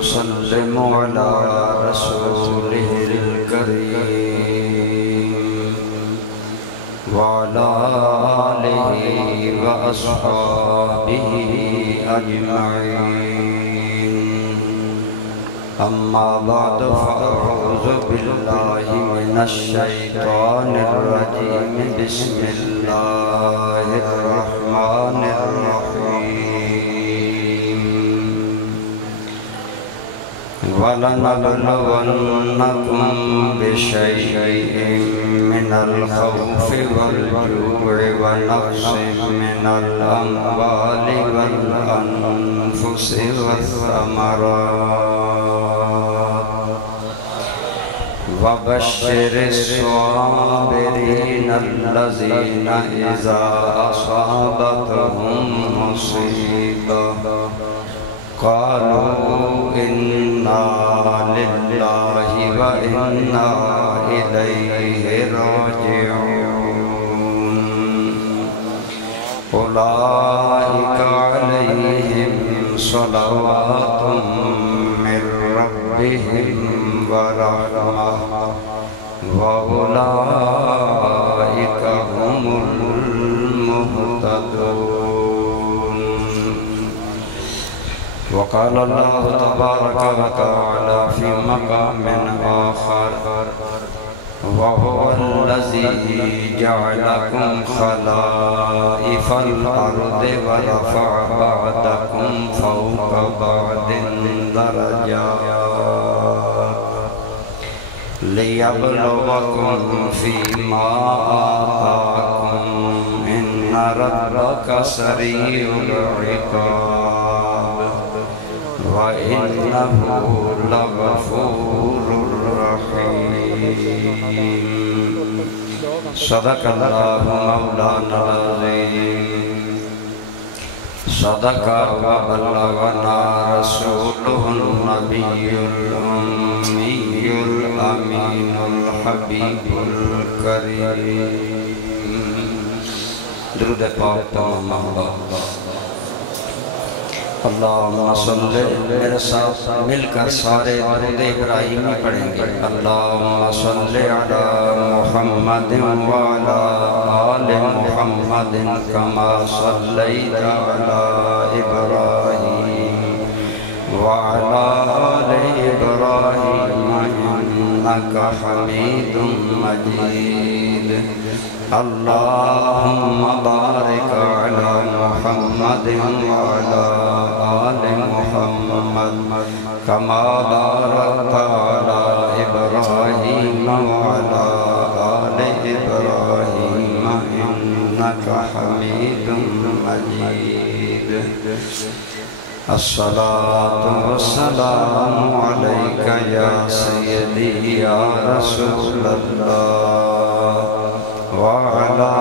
وسلم على رسوله الكريم وعلى آله وأصحابه أجمعين. أما بعد فأعوذ بالله من الشيطان الرجيم. بسم الله الرحمن الرحيم. وَلَنَبْلُوَنَّكُمْ بِشَيْءٍ مِّنَ الْخَوْفِ وَالْجُوعِ وَنَقْصٍ مِّنَ الْأَمْوَالِ وَالْأَنفُسِ وَالثَّمَرَاتِ وَبَشِّرِ الصَّابِرِينَ الَّذِينَ إِذَا أَصَابَتْهُم مُّصِيبَةٌ قالوا إنا لله وإنا إليه راجعون. أولئك عليهم صلوات من ربهم ورحمة وأولئك هم المهتدون. وقال الله تبارك وتعالى في مقام آخر وهو الذي جعلكم خلائف الأرض ورفع بعضكم فوق بعض درجات ليبلوكم فيما آتاكم إن ربك سريع العقاب وَإِنَّهُ لَغَفُورٌ رَحِيمٌ. صدق الله مولانا العظيم. صدق وبلغنا رسوله النبي الأمي الأمين الحبيب الكريم. درود پاک تمام اللہ. اللہم صلی میرے ساتھ مل کر سارے درود ابراہیمی پڑھیں گے. اللہم صلی علی محمد وعلی آل محمد کما صلیت علی ابراہیم وعلی آل ابراہیم انکا حمید مجید. اللہم بارک علی محمد وعلی آل محمد کما بارکت علی ابراہیم وعلی آل ابراہیم انکا حمید مجید. الصلاة والسلام علیک یا سیدی یا رسول اللہ وعلى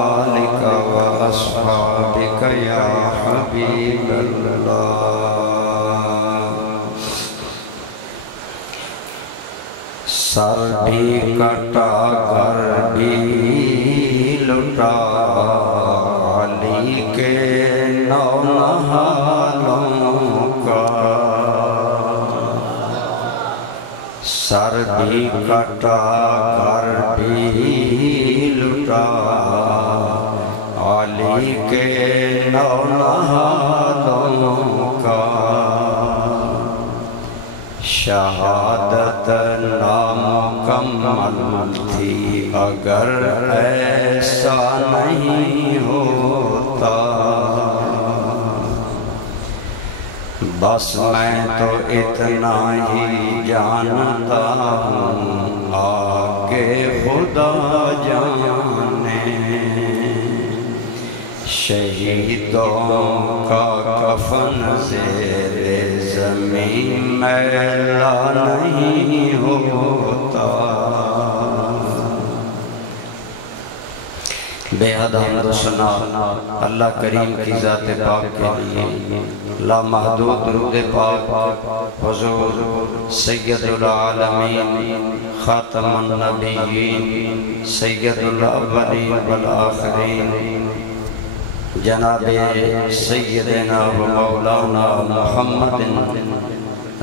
آلك وأصحابك يا حبيب الله. سر بھی کٹا کر بھی لٹا علی کے نو نہالوں کا. سر بھی کٹا کر بھی لٹا علی کے نو نہالوں کا. شہادت نامکمل تھی اگر ایسا نہیں ہوتا. بس میں تو اتنا ہی جانتا ہوں آگے خدا جانے. شہیدوں کا کفن زیر زمین میلا نہیں ہوتا. بے حد حمد و ثنا اللہ کریم کی ذات پاک کے لیے. لامحدود درود پاک حضور سید العالمین خاتم النبیین سید الاولین والآخرین جناب سیدنا و مولانا محمد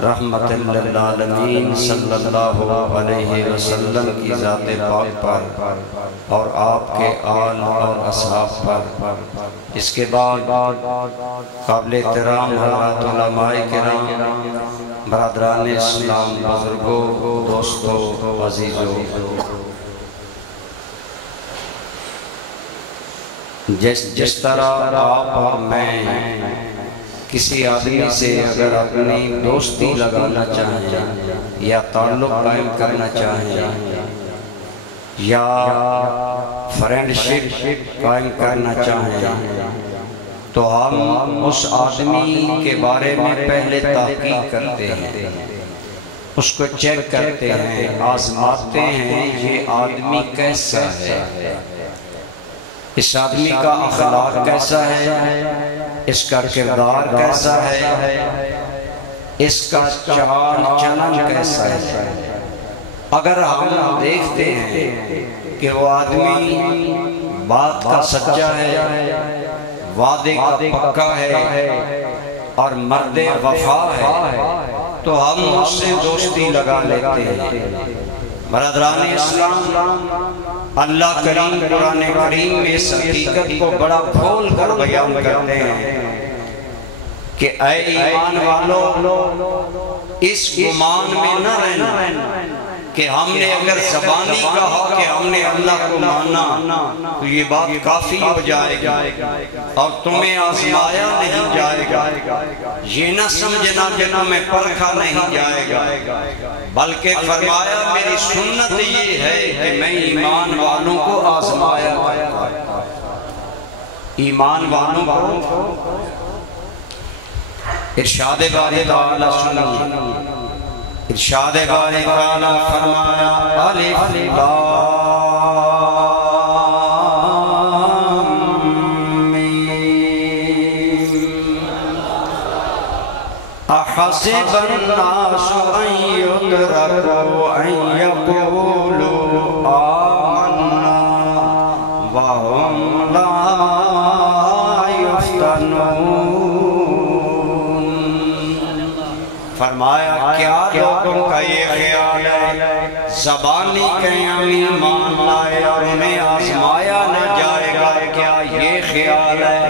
رحمت للعالمین صلی اللہ علیہ وسلم کی ذات پاک پر اور آپ کے آل اور اصحاب پر۔ اس کے بعد قابل احترام حضرات علماء کرام، برادران اسلام، بزرگوں، دوستوں، عزیزوں، جس طرح آپ اور میں کسی آدمی سے اگر اپنی دوستی لگانا چاہیں یا تعلق قائم کرنا چاہیں یا فرینڈشپ قائم کرنا چاہیں تو ہم اس آدمی کے بارے میں پہلے تحقیق کرتے ہیں، اس کو چیک کرتے ہیں، آزماتے ہیں یہ آدمی کیسا ہے، اس آدمی کا اخلاق کیسا ہے، اس کا کردار کیسا ہے، اس کا چال چلن کیسا ہے۔ اگر ہم دیکھتے ہیں کہ وہ آدمی بات کا سچا ہے، وعدے کا پکا ہے اور مرد وفا ہے تو ہم اس سے دوستی لگا لیتے ہیں۔ برادران اسلام، اللہ کریم قرآن کریم میں اس حقیقت کو بڑا کھول کر بیان کرتے ہیں کہ اے ایمان والو، اس گمان میں نہ رہنا کہ ہم نے اگر زبانی کہا کہ ہم نے اللہ کو مانا تو یہ بات کافی ہو جائے گی اور تمہیں آزمایا نہیں جائے گا، یہ نہ سمجھنا کہ تمہیں پرکھا نہیں جائے گا، بلکہ فرمایا میری سنت یہ ہے کہ میں ایمان والوں کو آزمایا کرتا ہوں۔ ایمان والوں کو ارشاد باری تعالیٰ سنیے، ارشاد باری تعالیٰ فرمایا الف لام میم احسب الناس ان یترکوا ان یقولوا آمنا وهم لا یفتنون۔ فرمایا کیا لوگوں کا یہ خیال ہے زبانی کہیں ہم ایمان لائے اور انہیں آزمایا نہ جائے گا، کیا یہ خیال ہے؟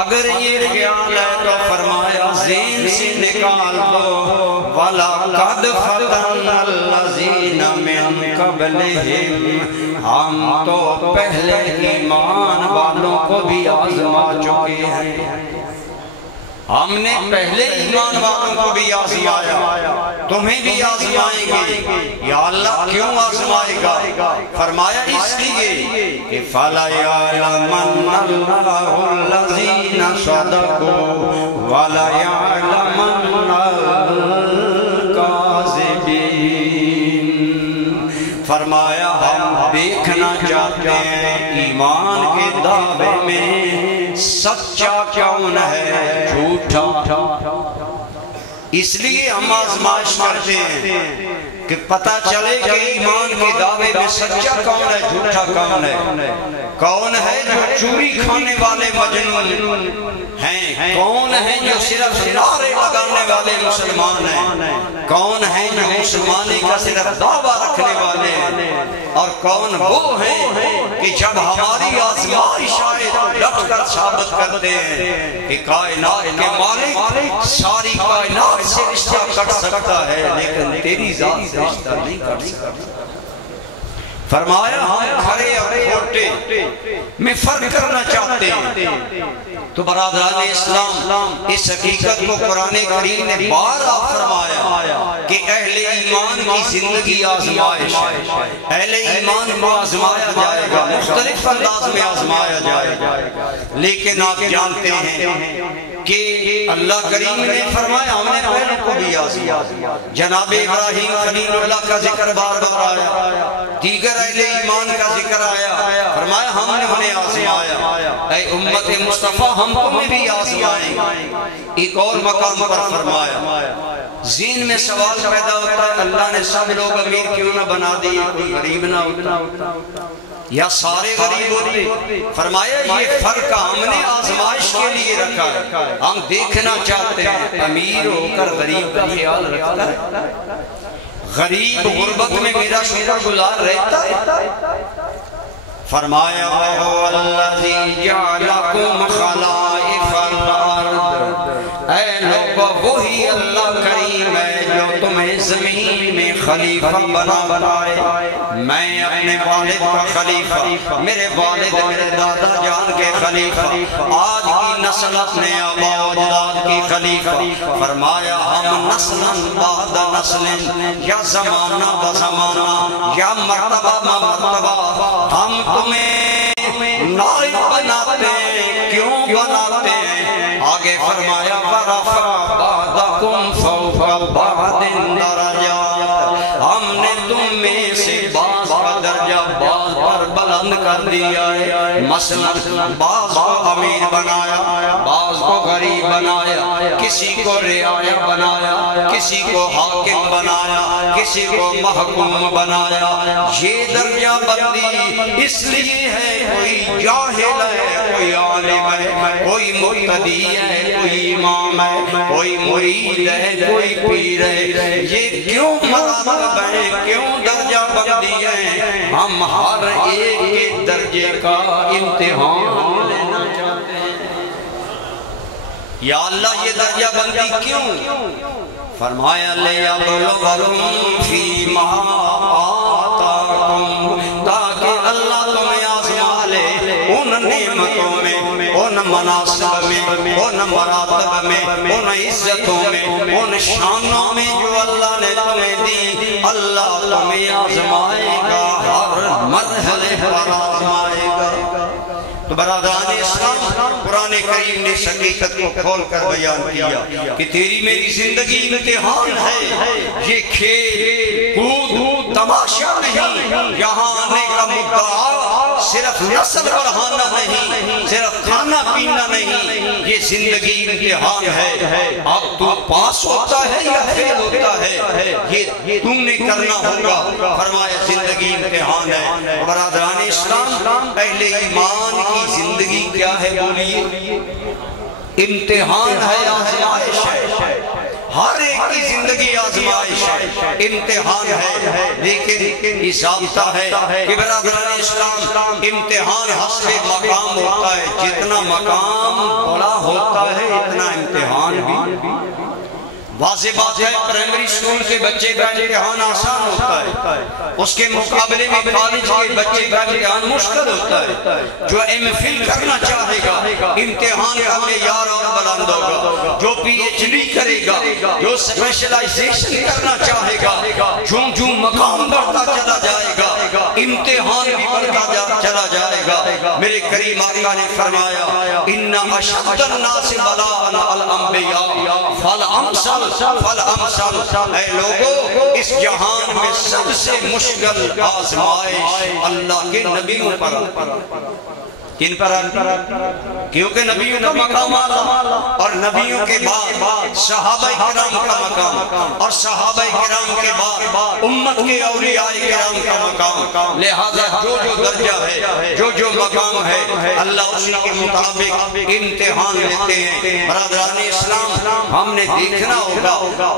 اگر یہ خیال ہے تو فرمایا ذہن سے نکال دو وَلَقَدْ فَتَنَّا الَّذِينَ مِن قَبْلِهِمْ، ہم تو پہلے ایمان والوں کو بھی آزما چکے ہیں، ہم نے پہلے ایمان والوں کو بھی آزمایا، تمہیں بھی آزمائیں گے۔ یا اللہ کیوں آزمائے گا؟ فرمایا اس لیے کہ فَلَيَعْلَمَنَّ اللَّهُ الَّذِينَ صَدَقُوا وَلَيَعْلَمَنَّ الْكَاذِبِينَ۔ فرمایا ہم دیکھنا چاہتے ہیں ایمان کے دعوے میں سچا کون ہے، جھوٹا۔ اس لیے ہم آزمائش کرتے ہیں کہ پتہ چلے کہ ایمان کے دعوے میں سچا کون ہے، جھوٹا کون ہے۔ کون ہے جو چوری کھانے والے مجنون ہیں، کون ہے جو صرف نعرے لگانے والے مسلمان ہیں، کون ہے جو مسلمانی کا صرف دعویٰ رکھنے والے ہیں، اور کون وہ ہیں کہ جب ہماری آزمائش آئے تو ڈٹ کر ثابت کرتے ہیں کہ کائنات کے مالک ساری کائنات سے رشتہ کٹ سکتا ہے لیکن تیری ذات سے رشتہ نہیں کٹ سکتا۔ فرمایا ہم کھڑے اور کھوٹے میں فرق کرنا چاہتے ہیں۔ تو برادران اسلام اس حقیقت کو قرآن کریم نے بارہا فرمایا کہ اہل ایمان کی زندگی آزمائش ہے، اہل ایمان کو آزمایا جائے گا، مختلف انداز میں آزمایا جائے گا، لیکن آپ جانتے ہیں کہ اللہ کریم نے فرمایا ہم نے پہلے کو بھی آزمایا۔ جناب ابراہیم خلیل اللہ کا ذکر بار بار آیا، دیگر اہل ایمان کا ذکر آیا، فرمایا ہم نے انہیں آزمایا، اے امت مصطفیٰ ہم تمہیں بھی آزمائیں۔ ایک اور مقام پر فرمایا ذہن میں سوال پیدا ہوتا ہے اللہ نے سب لوگ امیر کیوں نہ بنا دیے، کوئی غریب نہ ہوتا؟ یا سارے غریب ہوتے؟ فرمایا یہ فرق ہم نے آزمائش کے لیے رکھا ہے، ہم دیکھنا چاہتے ہیں امیر ہو کر غریب کا خیال رکھتا ہے، غریب غربت میں میرا شکر گزار رہتا ہے۔ فرمایا وَالَّذِي جَعَلَكُمْ خَلَائِفَ الْأَرْضِ، اے لوگو وہی اللہ کریم ہے جو تمہیں زمین میں خلیفہ بنائے۔ میں اپنے والد کا خلیفہ، میرے والد میرے دادا جان کے خلیفہ، آج کی نسل اپنے آبا و اجداد کی خلیفہ۔ فرمایا ہم نسل بعد نسل، یا زمانہ بزمانہ، یا مرتبہ مرتبہ، ہم تمہیں نائب بناتے ہیں۔ کیوں بناتے ہیں؟ آگے فرمایا وَرَفَعَ بَعْضَكُمْ فَوْقَ بَعْضٍ دَرَجَاتٍ، ہم نے تم میں سے بعض کا درجہ بعض پر بلند کر دیا ہے۔ مثلا بعض کو امیر بنایا، بعض کو غریب بنایا، کسی کو رعایا بنایا، کسی کو حاکم بنایا، کسی کو محکوم بنایا۔ یہ درجہ بندی اس لیے ہے کوئی جاہل ہے، کوئی عالم ہے، کوئی مقتدی ہے، کوئی امام ہے، کوئی مرید ہے، کوئی پیر ہے۔ یہ کیوں مراتب ہے، کیوں درجہ بندی ہے؟ ہم ہر ایک کے درجے کا امتحان لینا چاہتے ہیں۔ یا اللہ یہ درجہ بندی کیوں؟ فرمایا لِيَبْلُوَكُمْ فِيمَا آتَاكُمْ، تاکہ اللہ تمہیں آزما لے ان نعمتوں میں، ان مناصب میں، ان مراتب میں، ان عزتوں میں، ان شانوں میں جو اللہ نے تمہیں دی۔ اللہ تمہیں آزمائے گا، ہر مرحلے پر آزمائے گا۔ تو برادران اسلام، قرآن کریم نے حقیقت کو کھول کر بیان کیا کہ تیری میری زندگی امتحان ہے۔ یہ کھیل کود تماشا نہیں، یہاں آنے کا مدعا صرف نسل بڑھانا نہیں، صرف کھانا پینا نہیں، یہ زندگی امتحان ہے۔ اب تو پاس ہوتا ہے یا فیل ہوتا ہے، یہ تم نے کرنا ہوگا۔ فرمایا زندگی امتحان ہے۔ برادران اسلام، اہل ایمان کی زندگی کیا ہے بولیے؟ امتحان ہے، آزمائش ہے۔ ہر ایک کی زندگی آزمائش ہے، امتحان ہے، لیکن یہ ضابطہ ہے کہ برادران اسلام امتحان حسب مقام ہوتا ہے۔ جتنا مقام بڑا ہوتا ہے اتنا امتحان بھی۔ واضح بات ہے پرائمری اسکول کے بچے کا امتحان آسان ہوتا ہے، اس کے مقابلے میں کالج کے بچے کا امتحان مشکل ہوتا ہے۔ جو ایم فل کرنا چاہے گا امتحان کا معیار اور بلند ہوگا، جو پی ایچ ڈی کرے گا، جو اسپیشلائزیشن کرنا چاہے گا، جو مقام بڑھتا چلا جائے گا امتحان بھی بڑھتا چلا جائے گا۔ میرے کریم آقا نے فرمایا ان اشد الناس بلاء الانبیاء فالامثل فالامثل، اے لوگو اس جہان میں سب سے مشکل آزمائش اللہ کے نبیوں پر، کن پر؟ کیونکہ نبیوں کا مقام اعلیٰ، اور نبیوں کے بعد صحابہ کرام کا مقام، اور صحابہ کرام کے بعد امت کے اولیاء کرام کا مقام۔ لہذا جو درجہ ہے، جو مقام ہے، اللہ اسی کے مطابق امتحان لیتے ہیں۔ برادران اسلام، ہم نے دیکھنا ہوگا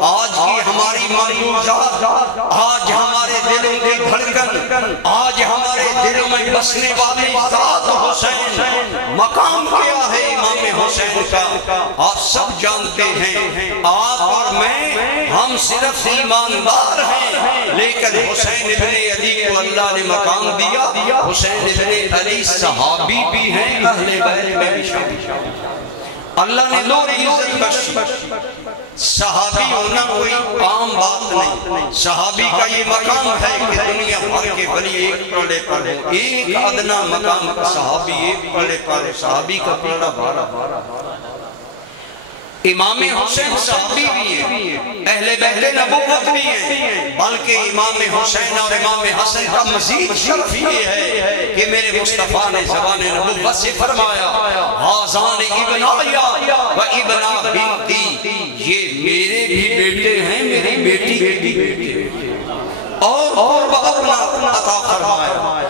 آج کی ہماری ملحوظات، آج ہمارے دلوں کی دھڑکن، آج ہمارے دلوں میں بسنے والی ذات حسین، مقام کیا ہے امام حسین کا؟ آپ سب جانتے ہیں، آپ اور میں، ہم صرف ایماندار ہیں، لیکن حسین ابن علی کو اللہ نے مقام دیا۔ حسین ابن علی صحابی بھی ہیں، اہل بیت میں بھی شامل۔ اللہ نے دو عزت بخشی۔ صحابی ہونا کوئی عام بات نہیں، صحابی کا یہ مقام ہے کہ دنیا بھر کے ولی ایک پلڑے پر ہو، ایک ادنا مقام کا صحابی ایک پلڑے پر ہو، صحابی کا پلڑا بھارا۔ امام حسین صحابی بھی ہیں، اہل بیت نبوت بھی ہیں، بلکہ امام حسین اور امام حسن کا مزید شرف یہ ہے کہ میرے مصطفیٰ نے زبان نبوت سے فرمایا حاذان ابنایا و ابنا بنتی، یہ میرے بھی بیٹے ہیں، میری بیٹی کے بھی بیٹے ہیں، اور اپنا عطا فرمایا۔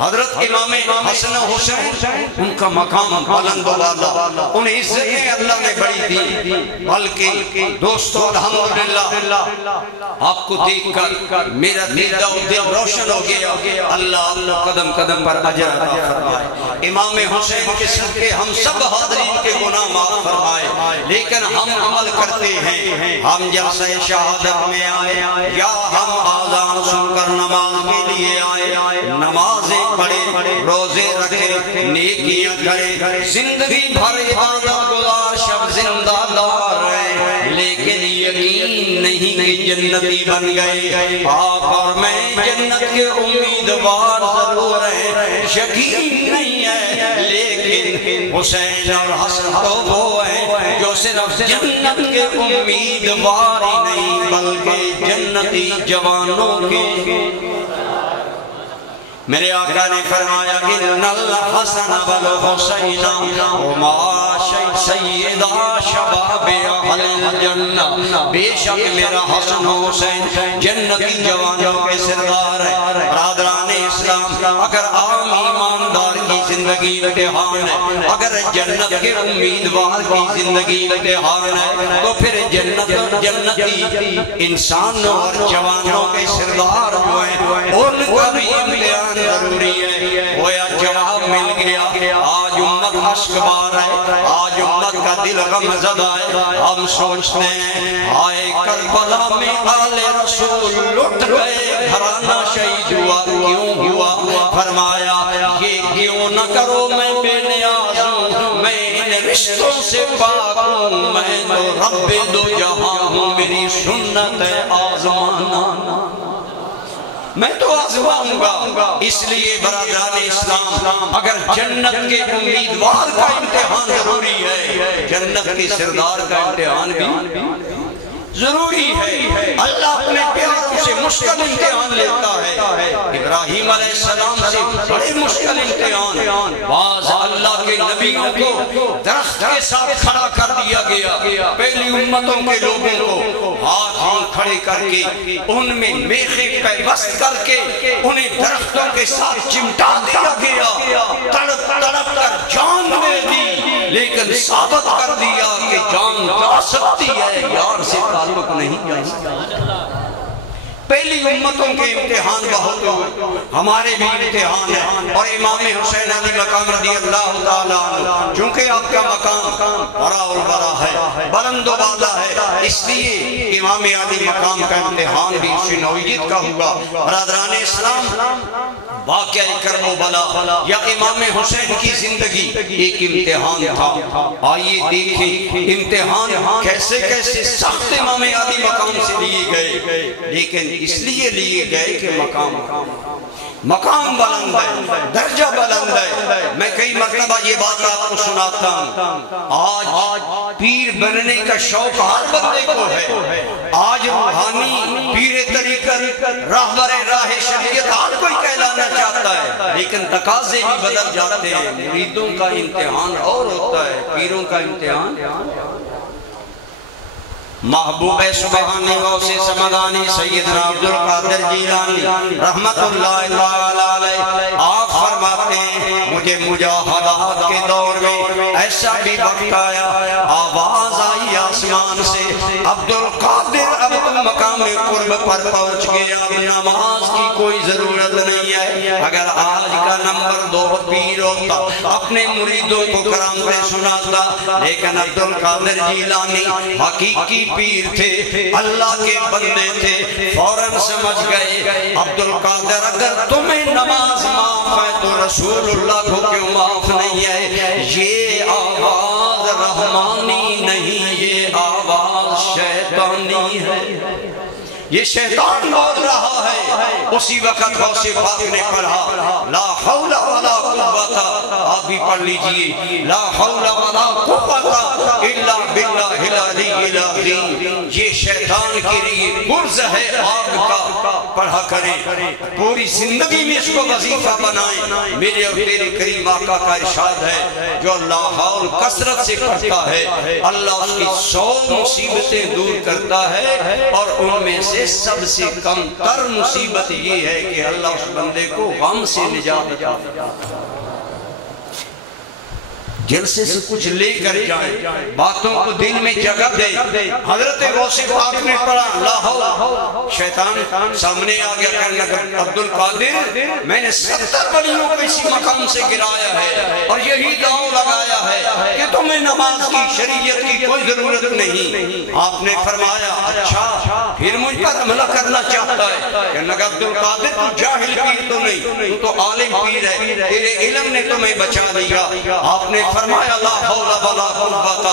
حضرت امام حسن حسین ان کا مقام بلند و بالا، انہیں عزتیں اللہ نے بڑی دی، بلکہ دوستو الحمدللہ آپ کو دیکھ کر میرا دل روشن ہو گیا، اللہ قدم قدم پر اجر عطا فرمائے، امام حسین کے صدقے ہم سب حاضرین کے گناہ معاف فرمائے۔ لیکن ہم عمل کرتے ہیں، ہم جلسہ شہادت میں آئے یا ہم آذان سن کر نماز کے لیے آئے، نمازیں پڑھے، روزے رکھے، نیکیاں کرے، زندگی بھر عبادت گزار، شب زندہ دار رہے، لیکن یقین نہیں کہ جنتی بن گئے۔ آپ اور میں جنت کے امیدوار ضرور ہیں، یقین نہیں ہے، لیکن حسین اور حسن تو وہ ہیں جو صرف جنت کے امیدوار ہی نہیں بلکہ جنتی جوانوں کے۔ میرے آقا نے فرمایا ان الحسن والحسین ہما سیدا شباب اہل الجنہ، بے شک میرا حسن و حسین جنتی جوانوں کے سردار ہیں۔ برادران اسلام، اگر عام ایماندار کی زندگی امتحان ہے، اگر جنت کے امیدوار کی زندگی امتحان ہے، تو پھر جنتی انسانوں اور جوانوں کے سردار جو ہیں ان کا بھی امتحان ضروری ہے۔ گویا جواب مل گیا، آج امت اشک بار ہے، آج امت کا دل غم زدہ ہے۔ ہم سوچتے ہیں آئے کربلا میں آل رسول لٹ گئے، گھرانہ شہید ہوا کیوں ہوا؟ فرمایا یہ کیوں نہ کرو میں بے نیاز ہوں، میں ان رشتوں سے پاک ہوں، میں تو رب دو جہاں ہوں، میری سنت ہے آزمانا، میں تو آزماؤں گا۔ اس لیے برادران اسلام، اگر جنت کے امیدوار کا امتحان ضروری ہے، جنت کے سردار کا امتحان بھی ضروری ہے۔ اللہ اپنے پیاروں سے مشکل امتحان لیتا ہے، ابراہیم علیہ السلام سے بڑے مشکل امتحان، بعض اللہ کے نبیوں کو درخت کے ساتھ کھڑا کر دیا گیا، پہلی امتوں کے لوگوں کو ہاتھ کھڑے کر کے ان میں میخے پیوست کر کے انہیں درختوں کے ساتھ چمٹا دیا گیا، تڑپ تڑپ کر جان دے دی، لیکن ثابت کر دیا کہ جان جا سکتی ہے، یار سے تعلق نہیں جا سکتا۔ پہلی امتوں کے امتحان بہت ہوئے، ہمارے بھی امتحان ہیں، اور امام حسین علی مقام رضی اللہ تعالیٰ عنہ چونکہ آپ کا مقام بڑا اور بڑا ہے، بلند و بالا ہے، اس لیے امام علی مقام کا امتحان بھی اسی نوعیت کا ہوا۔ برادران اسلام، واقعہ کرب و بلا یا امام حسین کی زندگی ایک امتحان تھا۔ آئیے دیکھیں امتحان کیسے کیسے سخت امام علی مقام سے لیے گئے، لیکن اس لیے لیے گئے کہ مقام بلند ہے، درجہ بلند ہے۔ میں کئی مرتبہ یہ بات آپ کو سناتا ہوں، آج پیر بننے کا شوق ہر بندے کو ہے، آج روحانی پیر طریقت راہبر راہ شریعت ہر کوئی کہلانا چاہتا ہے، لیکن تقاضے بھی بدل جاتے ہیں، مریدوں کا امتحان اور ہوتا ہے، پیروں کا امتحان۔ محبوب سبحان غوث سمدانی سیدنا عبدالقادر جیلانی رحمت اللہ تعالی علیہ، آپ فرماتے ہیں مجھے مجاہدات کے دور میں ایسا بھی وقت آیا، آواز آئی آسمان سے، عبدالقادر اب مقام قرب پر پہنچ گیا، اب نماز کی کوئی ضرورت نہیں ہے۔ اگر آج کا نمبر 2 پیر ہوتا اپنے مریدوں کو کرامتیں سناتا، لیکن عبدالقادر جیلانی حقیقی پیر تھے، اللہ کے بندے تھے، فوراً سمجھ گئے عبدالقادر اگر تمہیں نماز معاف ہے تو رسول اللہ کو کیوں معاف نہیں ہے؟ یہ آواز رحمانی نہیں، یہ آواز شیطانی ہے، یہ شیطان بول رہا ہے۔ اسی وقت غوث پاک نے پڑھا لا حول ولا قوت، آپ بھی پڑھ لیجئے لا حول ولا قوت الا باللہ العلی العظیم۔ یہ شیطان کے لیے برز ہے آگ کا پڑھا کریں، پوری زندگی میں اس کو وظیفہ بنائیں۔ میرے اور تیرے کریم آقا کا ارشاد ہے جو اللہ حول کثرت سے پڑھتا ہے اللہ اس کی 100 مصیبتیں دور کرتا ہے، اور ان میں سے سب سے کم تر مصیبت یہ ہے کہ اللہ اس بندے کو غم سے نجات دیتا ہے۔ جلسے سے کچھ لے کر جائیں، باتوں کو دل میں جگہ دے۔ حضرت غوث پاک نے پڑھا اللہ، شیطان سامنے آ گیا کہنے لگا عبد القادر میں نے 70 ولیوں کو اسی مقام سے گرایا ہے اور یہی داؤ لگایا ہے کہ تمہیں نماز کی شریعت کی کوئی ضرورت نہیں۔ آپ نے فرمایا اچھا پھر مجھ پر حملہ کرنا چاہتا ہے؟ کہنے لگا عبد القادر تو جاہل پیر تو نہیں، تو عالم پیر ہے، تیرے علم نے تمہیں بچا دیا۔ آپ نے فرمایا لا حول ولا قوت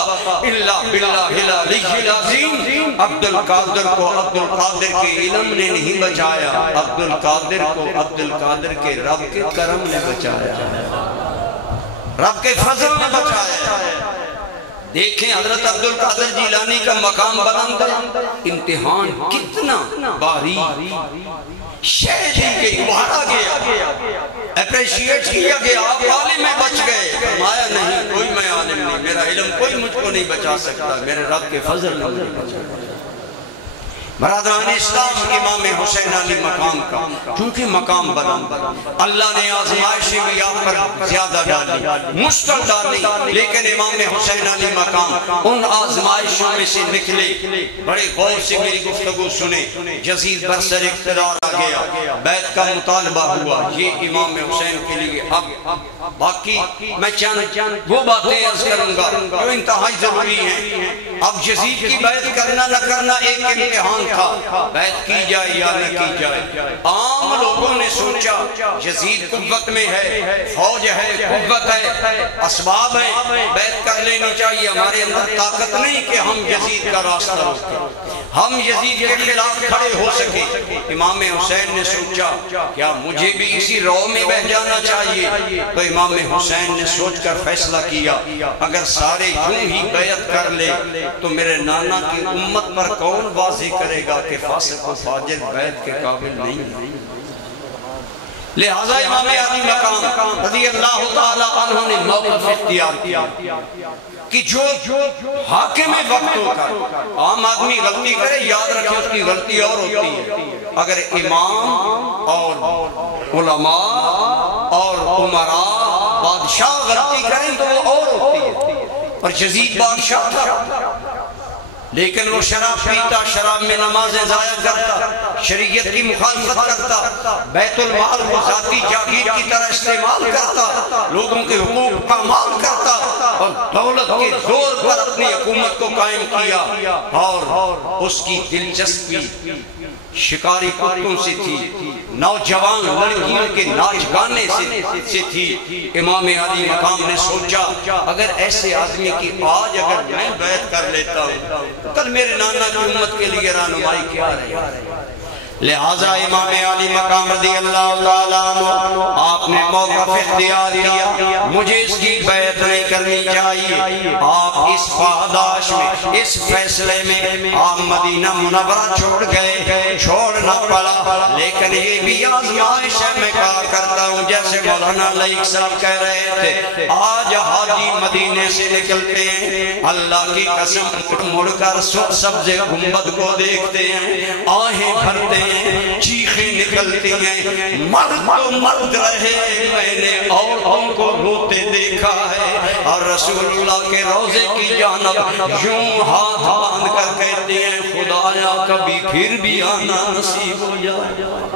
الا باللہ العلی العظیم۔ عبد القادر کو عبد القادر کے علم نے نہیں بچایا، عبد القادر کو عبد القادر کے رب کے کرم نے بچایا، رب کے فضل نے بچایا۔ دیکھیں حضرت عبد القادر جیلانی کا مقام بلند ہے، امتحان کتنا باری شہد کے ابھارا گیا، اپریشیٹ کیا گیا، آپ عالم میں بچ گئے۔ فرمایا نہیں کوئی میں عالم نہیں، میرا علم کوئی مجھ کو نہیں بچا سکتا، میرے رب کے فضل نے مجھے بچا۔ برادران اسلام امام حسین علی مقام کا چونکہ مقام بلند، اللہ نے آزمائشیں بھی آپ پر زیادہ ڈالی، مشکل ڈالی، لیکن امام حسین علی مقام ان آزمائشوں میں سے نکلے۔ بڑے غور سے میری گفتگو سنے، یزید برسر اقتدار آ گیا، بیعت کا مطالبہ ہوا، یہ امام حسین کے لیے۔ اب باقی میں چند وہ باتیں عرض کروں گا جو انتہائی ضروری ہیں۔ اب یزید کی بیعت کرنا نہ کرنا ایک امتحان تھا، بیعت کی جائے یا نہ کی جائے۔ عام لوگوں نے سوچا یزید قوت میں ہے، فوج ہے، قوت ہے، اسباب ہیں، بیعت کر لینی چاہیے، ہمارے اندر طاقت نہیں کہ ہم یزید کا راستہ روکیں، ہم یزید کے خلاف کھڑے ہو سکے۔ امام حسین نے سوچا کیا مجھے بھی اسی رو میں بہ جانا چاہیے؟ تو امام حسین نے سوچ کر فیصلہ کیا اگر سارے یوں ہی بیعت کر لے تو میرے نانا کی امت پر کون واضح کرے گا کہ فاسق و فاجر بیعت کے قابل نہیں۔ لہذا امام علی مقام رضی اللہ تعالیٰ عنہ نے موقف اختیار کیا کہ جو حاکم وقت ہوگا، عام آدمی غلطی کرے یاد رکھے اس کی غلطی اور ہوتی ہے، اگر امام اور علماء اور عمراء بادشاہ غلطی کریں تو وہ اور ہوتی ہے۔ اور یزید بادشاہ تھا لیکن وہ شراب پیتا، شراب میں نمازیں ضائع کرتا، شریعت کی مخالفت کرتا، بیت المال کو ذاتی جاگیر کی طرح استعمال کرتا، لوگوں کے حقوق کا مال کرتا اور دولت کے زور پر اپنی حکومت کو قائم کیا۔ اور اس کی دلچسپی شکاری کتوں سے تھی، نوجوان لڑکیوں کے ناچ گانے سے تھی۔ امام علی مقام نے سوچا اگر ایسے آدمی کی آج اگر میں بیعت کر لیتا ہوں کل میرے نانا کی امت کے لیے رہنمائی کیا رہے۔ لہذا امام علی مقام رضی اللہ تعالیٰ عنہ آپ نے موقف اختیار کیا مجھے اس کی بیعت نہیں کرنی چاہیے۔ آپ اس پاداش میں، اس فیصلے میں آپ مدینہ منورہ چھوڑ گئے، چھوڑنا پڑا، لیکن یہ بھی آزمائش ہے۔ میں کہا کرتا ہوں جیسے مولانا لائق صاحب کہہ رہے تھے آج حاجی مدینے سے نکلتے ہیں اللہ کی قسم مڑ کر سبز گنبد کو دیکھتے ہیں، آہیں بھرتے ہیں، چیخیں نکلتی ہیں، مرد تو مرد رہے، میں نے عورتوں کو روتے دیکھا ہے، اور رسول اللہ کے روزے کی جانب یوں ہاتھ باندھ کر کہتے ہیں خدایا کبھی پھر بھی آنا نصیب ہو جائے۔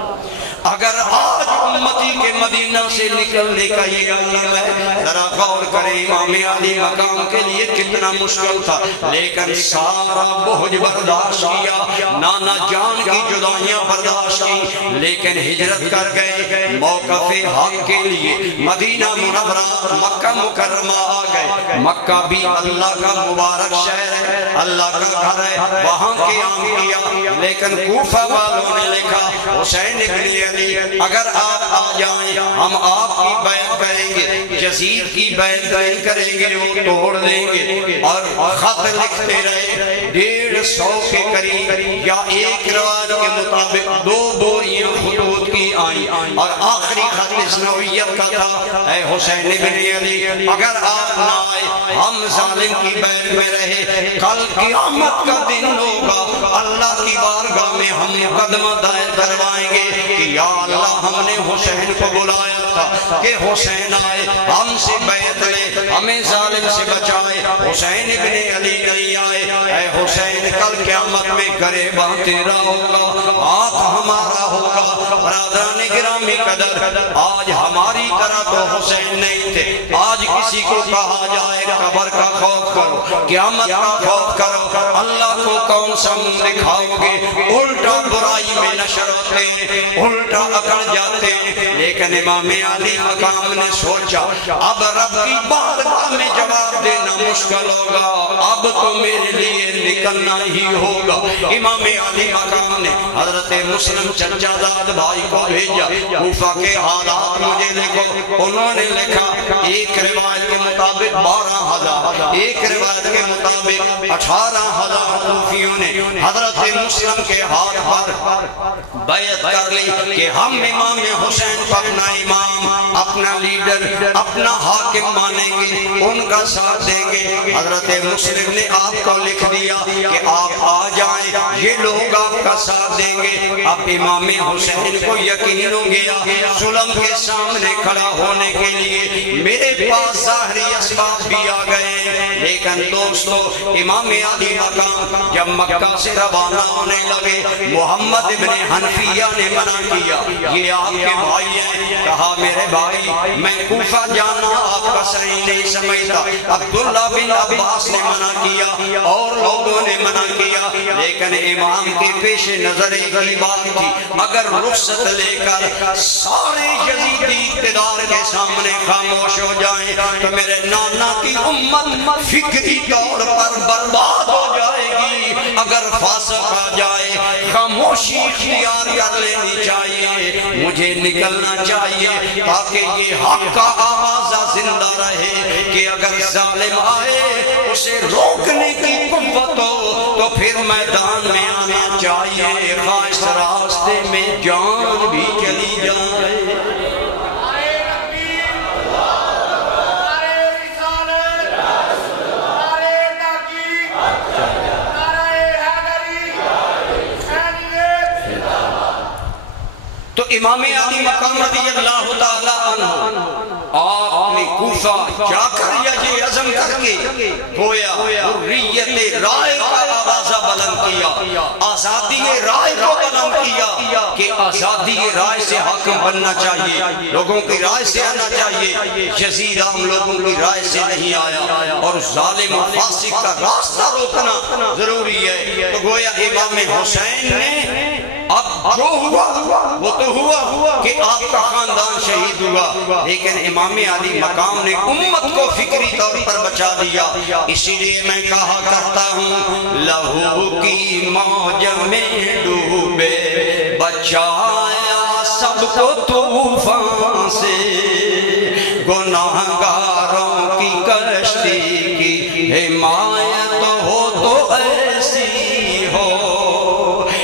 اگر آج امتی کے مدینہ سے نکلنے کا یہ عالم ہے، ذرا غور کریں امام علی مقام کے لیے کتنا مشکل تھا، لیکن سارا بوجھ برداشت کیا، نانا جان کی جدائیاں برداشت کی، لیکن ہجرت کر گئے موقف حق کے لیے۔ مدینہ منورہ مکہ مکرمہ آ گئے، مکہ بھی اللہ کا مبارک شہر ہے، اللہ کا گھر ہے، وہاں قیام کیا، لیکن کوفہ والوں نے لکھا حسین ابن علی اگر آپ آ جائیں ہم آپ کی بیعت کریں گے، یزید کی بیعت نہیں کریں گے، وہ توڑ دیں گے۔ اور خط لکھتے رہے 150 کے قریب یا ایک روایت کے مطابق 2 بوریاں خطوط کی آئیں، اور آخری خط اس نوعیت کا تھا اے حسین ابن علی اگر آپ نہ آئے ہم ظالم کی بیعت میں رہے، کل قیامت کا دن ہوگا، اللہ کی بارگاہ میں ہم مقدمہ دائر کروائیں گے کہ یا اللہ ہم نے حسین کو بلایا تھا کہ حسین آئے ہم سے بیعت لے، ہمیں ظالم سے بچائے، حسین ابن علی نہیں آئے، اے حسین کل قیامت میں گریباں تیرا ہوگا، ہاتھ ہمارا ہوگا۔ برادران گرامی قدر، آج ہماری طرح تو حسین نہیں تھے، آج کسی کو کہا جائے قبر کا خوف کرو، قیامت کا خوف کرو، اللہ کو کون سا منہ دکھاؤ گے، الٹا برائی میں نشر ہوتے ہیں، الٹا اکڑ جاتے ہیں۔ لیکن امام علی مقام نے سوچا اب رب کی بارگاہ میں جواب دینا مشکل ہوگا، اب تو میرے لیے نکلنا ہی ہوگا۔ امام علی مقام نے حضرت مسلم چچا زاد بھائی کو بھیجا، کوفہ کے حالات مجھے لکھو۔ انہوں نے لکھا ایک روایت کے مطابق 12,000، ایک روایت کے مطابق 18,000 کوفیوں نے حضرت مسلم کے ہاتھ پر بیعت کر لی کہ ہم امام حسین کو اپنا امام، اپنا لیڈر، اپنا حاکم مانیں گے، ان کا ساتھ دیں گے۔ حضرت مسلم نے آپ کو لکھ دیا کہ آپ آ جائیں، یہ لوگ آپ کا ساتھ دیں گے۔ اب امام حسین کو یقین ہو گیا ظلم کے سامنے کھڑا ہونے کے لیے میرے پاس ظاہری اسباب بھی آ گئے، لیکن دوستو امام علی مقام جب مکہ سے روانہ ہونے لگے محمد ابن حنفیہ نے منع کیا، یہ آپ کے بھائی ہیں، کہا میرے بھائی میں کوفہ جانا آپ کا صحیح نہیں سمجھتا۔ عبداللہ بن عباس نے منع کیا اور لوگوں نے منع کیا، لیکن امام کے پیش نظر ایک ہی بات تھی، اگر رخصت لے کر سارے یزیدی اقتدار کے سامنے خاموش ہو جائیں تو میرے نانا کی امت فکری طور پر برباد ہو جائے گی۔ اگر فاسق آ جائے خاموشی اختیار کر لینی چاہیے، مجھے نکلنا چاہیے تاکہ یہ حق کا آوازہ زندہ رہے کہ اگر ظالم آئے اسے روکنے کی قوت ہو تو پھر میدان میں آنا چاہیے، خواہش راستے میں جان بھی چلی جائے۔ تو امام علی مقام رضی اللہ تعالیٰ عنہ آپ نے کوفہ جا کر یہ عزم کر کے گویا حریت رائے کا آوازہ بلند کیا، آزادی رائے کو بلند کیا کہ آزادی رائے سے حاکم بننا چاہیے، لوگوں کی رائے سے آنا چاہیے۔ یزید عام لوگوں کی رائے سے نہیں آیا اور ظالم و فاسق کا راستہ روکنا ضروری ہے۔ تو گویا امام حسین نے اب جو ہوا وہ تو ہوا کہ آپ کا خاندان شہید ہوا، لیکن امام علی مقام نے امت کو فکری طور پر بچا دیا۔ اسی لیے میں کہا کرتا ہوں لہو کی موج میں ڈوبے بچایا سب کو طوفان سے، گناہگاروں کی کشتی کی حمایت ہو تو ایسی ہو۔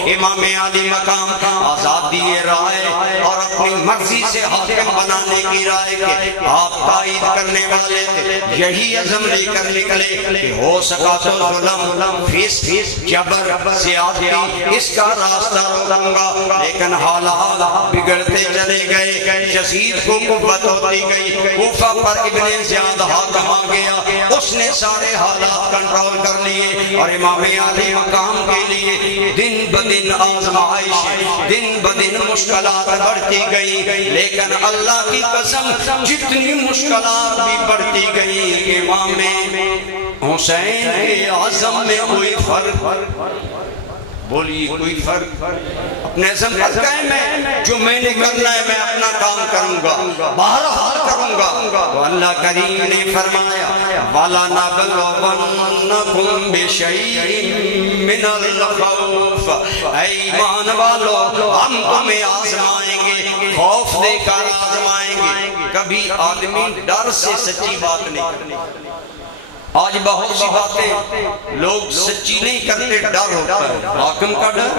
امام علی مقام آزادی رائے اور اپنی مرضی سے حاکم بنانے کی رائے کے آپ تائید کرنے والے تھے، یہی عزم لے کر نکلے کہ ہو سکا تو ظلم، فیس جبر، زیادتی اس کا راستہ روکوں گا، لیکن حالات بگڑتے چلے گئے، یزید کو قوت ہوتی گئی، کوفہ پر ابن زیاد حاکم آ گیا، اس نے سارے حالات کنٹرول کر لیے اور امام علی مقام کے لیے دن بدن آزمائش، دن بدن مشکلات بڑھتی گئی، لیکن اللہ کی قسم جتنی مشکلات بھی بڑھتی گئی امام حسین کے عزم میں کوئی فرق بولیے کوئی فرق؟ اپنے عزم پر قائم ہے، جو میں نے کرنا ہے میں اپنا کام کروں گا، بہرحال کروں گا۔ تو اللہ کریم نے فرمایا وَلَنَبْلُوَنَّكُمْ بِشَيْءٍ مِّنَ الْخَوْفِ، اے ایمان والو ہم تمہیں آزمائیں گے، خوف دے کر آزمائیں گے۔ کبھی آدمی ڈر سے سچی بات نہیں کرنی۔ آج بہت سی باتیں لوگ سچی نہیں کرتے، ڈر ہوتا ہے، حاکم کا ڈر،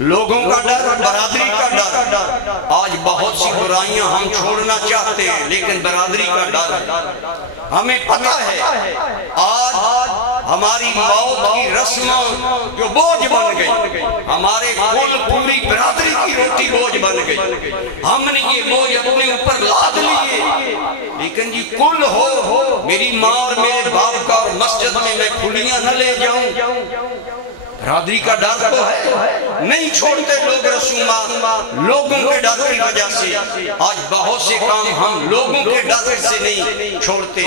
لوگوں کا ڈر، برادری کا ڈر۔ آج بہت سی برائیاں ہم چھوڑنا چاہتے ہیں لیکن برادری کا ڈر ہے۔ ہمیں پتہ ہے آج ہماری موت کی رسموں جو بوجھ بن گئی، ہمارے کل پوری برادری کی روٹی بوجھ بن گئی، ہم نے یہ بوجھ اپنے اوپر لاد لیے۔ لیکن جی کل ہو میری ماں اور میرے باپ کا، اور مسجد میں میں کھلیاں نہ لے جاؤں، برادری کا ڈر تو ہے، نہیں چھوڑتے لوگ رسومات لوگوں کے ڈر کی وجہ سے۔ آج بہت سے کام ہم لوگوں کے ڈر سے نہیں چھوڑتے۔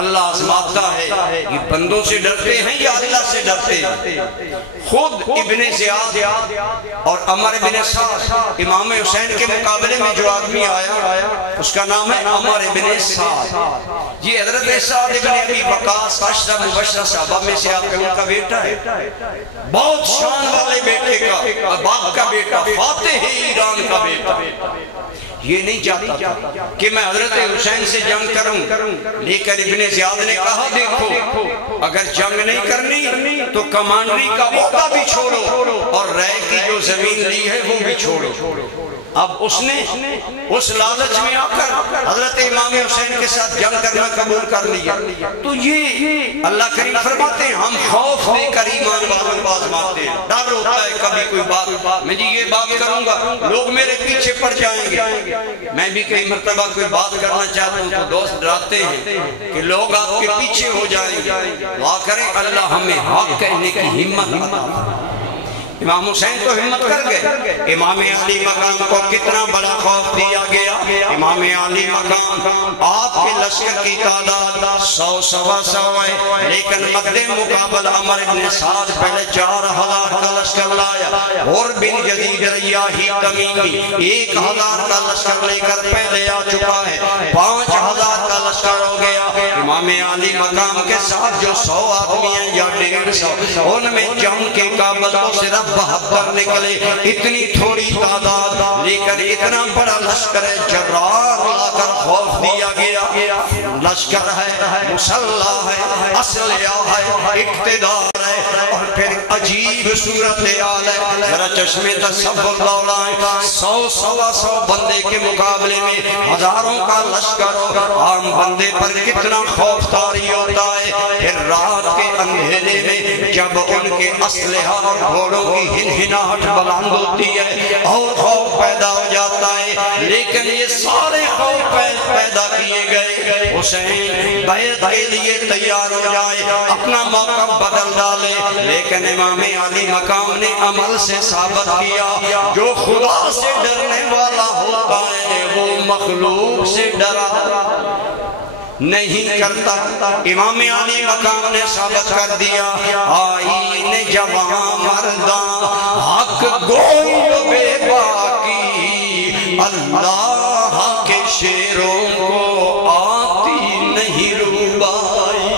اللہ آزماتا ہے یہ بندوں سے ڈرتے ہیں یا اللہ سے ڈرتے ہیں؟ خود ابن زیاد اور عمر بن سعد، امام حسین کے مقابلے میں جو آدمی آیا اس کا نام ہے عمر بن سعد۔ یہ حضرت سعد بن ابی وقاص عشرہ مبشرہ صحابہ میں سے آپ ان کا بیٹا ہے، بہت شان والے بیٹے کا، باپ کا بیٹا، فاتح ایران کا بیٹا۔ یہ نہیں چاہتا تھا کہ میں حضرت حسین سے جنگ کروں، لیکن ابن زیاد نے کہا دیکھو اگر جنگ نہیں کرنی تو کمانڈری کا عہدہ بھی چھوڑو اور رائے کی جو زمین لی ہے وہ بھی چھوڑو۔ اب اس نے اس لالچ میں آ کر حضرت امام حسین کے ساتھ جنگ کرنا قبول کر لیا۔ تو یہ اللہ کریم فرماتے ہیں ہم خوف دے کر ایمان والوں کو آزماتے ہیں۔ ڈر ہوتا ہے کبھی کوئی بات، میں جی یہ بات کروں گا لوگ میرے پیچھے پڑ جائیں گے۔ میں بھی کئی مرتبہ کوئی بات کرنا چاہتا ہوں تو دوست ڈراتے ہیں کہ لوگ آپ کے پیچھے ہو جائیں گے۔ دعا کریں اللہ ہمیں حق کہنے کی ہمت عطا فرمائے۔ امام حسین تو ہمت کر گئے۔ امام علی مقام کو کتنا بڑا خوف دیا گیا۔ امام علی مقام آپ کے لشکر کی تعداد 100 سوا 100 ہے، لیکن مد مقابل عمر بن سعد پہلے 4000 کا لشکر لایا، اور بن یزید ریاحی تمیمی 1000 کا لشکر لے کر پہلے آ چکا ہے، 5000 کا لشکر ہو گیا۔ امام علی مقام کے ساتھ جو 100 آدمی ہیں یا 150، ان میں جنگ کے قابل تو صرف 72 نکلے۔ اتنی تھوڑی تعداد لیکن اتنا بڑا لشکر ہے، جرار لا کر خوف دیا گیا۔ لشکر ہے، مسلح ہے، اسلحہ ہے، اقتدار ہے، اور پھر عجیب صورتحال ہے۔ ذرا چشمے تصور دوڑائیں، 100 سوا 100 بندے کے مقابلے میں ہزاروں کا لشکر ہو، عام بندے پر کتنا خوف طاری ہوتا ہے۔ پھر رات کے اندھیرے میں جب ان کے اسلحہ اور گھوڑوں کی ہنہناہٹ بلند ہوتی ہے اور خوف پیدا ہو جاتا ہے، لیکن یہ سارے خوف پیدا کیے گئے۔ حسین بیعت کے لیے تیار ہو جائے، اپنا موقع بدل ڈالے، لیکن امام علی مقام نے عمل سے ثابت کیا جو خدا سے ڈرنے والا ہوتا ہے وہ مخلوق سے ڈرا نہیں کرتا۔ امام علی مقام نے ثابت کر دیا آئین جوان مردان حق گوئی بے باقی، اللہ کے شیروں کو آتی نہیں روبائی۔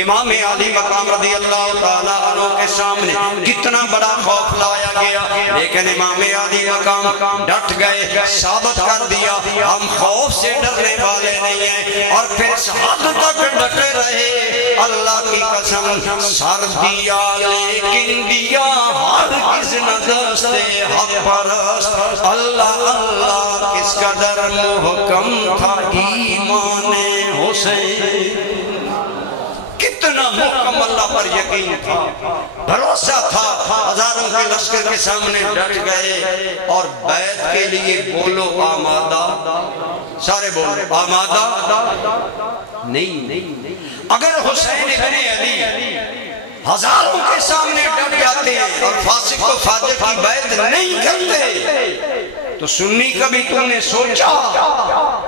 امام علی مقام رضی اللہ تعالیٰ عنہ کے سامنے کتنا بڑا خوف لایا گیا، لیکن امام علی مقام ڈٹ گئے، ثابت کر دیا ہم خوف سے ڈرنے والے نہیں ہیں، اور پھر شہادت تک ڈٹے رہے۔ اللہ کی قسم سر دیا لیکن دیا ہرگز نہ دست حق پرست، اللہ اللہ کس قدر محکم تھا ایمان حسین، کتنا محکم اللہ پر یقین تھا، بھروسہ تھا۔ ہزاروں کے لشکر کے سامنے ڈٹ گئے اور بیعت کے لیے بولو آمادہ، سارے بولو آمادہ نہیں۔ اگر حسین ابن علی ہزاروں کے سامنے ڈٹ جاتے ہیں اور فاسق و فاجر کی بیعت نہیں کرتے تو سنی کبھی تم نے سوچا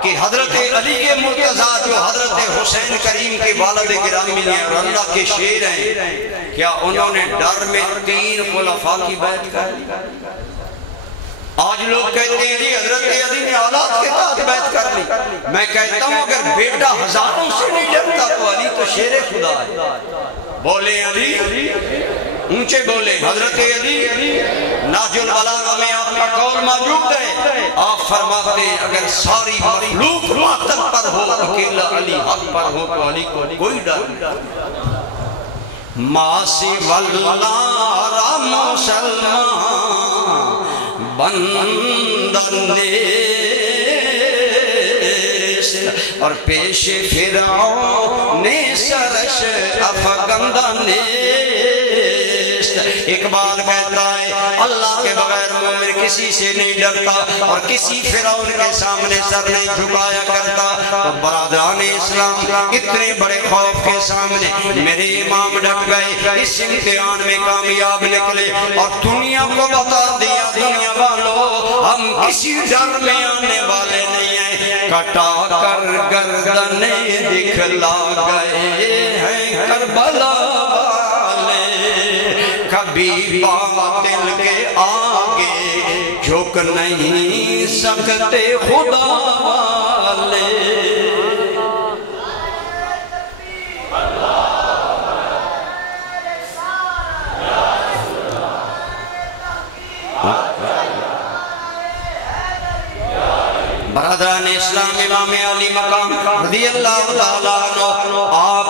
کہ حضرت علی کے مرتضیٰ جو حضرت حسین کریم کے والد گرامی ہیں اور اللہ کے شیر ہیں، کیا انہوں نے ڈر میں 3 خلفاء کی بیعت کر لی؟ آج لوگ کہتے ہیں جی حضرت علی نے اولاد کے ساتھ بیعت کر لی. میں کہتا ہوں اگر بیٹا ہزاروں سے نہیں ڈرتا تو علی تو شیر خدا ہے. بولے علی، اونچے بولے حضرت علی. نہج البلاغہ میں آپ کا قول موجود ہے، آپ فرماتے ہیں اگر ساری مخلوق باطل پر ہو اکیلا علی حق پر ہو تو علی کو کوئی ڈر نہیں. ماسی واللہ مسلمان بندن نیست اور پیش فرعون سرش افگندہ نیست. اقبال کہتا ہے اللہ کے بغیر مومن کسی سے نہیں ڈرتا اور کسی فرعون کے سامنے سر نہیں جھکایا کرتا. تو برادران اسلام اتنے بڑے خوف کے سامنے میرے امام ڈٹ گئے، اس امتحان میں کامیاب نکلے اور دنیا کو بتا دیا دنیا والوں ہم کسی ڈر میں آنے والے نہیں ہیں. کٹا کر گردنیں دکھلا گئے ہیں کربلا والے، کبھی باطل کے آگے جھک نہیں سکتے خدا والے. برادران اسلام امام علی مقام رضی اللہ تعالیٰ عنہ آپ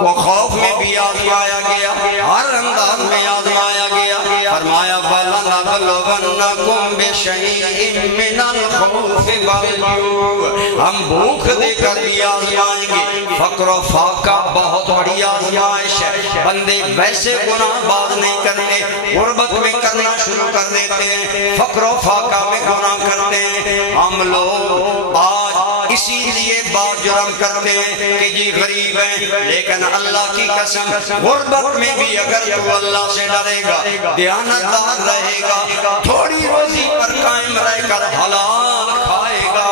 کو خوف میں بھی آزمایا گیا، ہر انداز میں آزمایا گیا. فرمایا وَلَنَبْلُوَنَّكُمْ بِشَيْءٍ مِّنَ الْخَوْفِ وَالْجُوعِ، ہم بھوک دے کر بھی آزمائیں گے. فقر و فاقہ بہت بڑی آزمائش ہے. بندے ویسے گناہ باز نہیں کرتے، غربت میں کرنا شروع کر دیتے ہیں، فقر و فاقہ میں گناہ کرتے ہیں. ہم لوگ آج اسی لیے بات جرم کرتے ہیں کہ جی غریب ہیں، لیکن اللہ کی قسم غربت میں بھی اگر تو اللہ سے ڈرے گا، دیانتدار رہے گا، تھوڑی روزی پر قائم رہ کر حلال کھائے گا،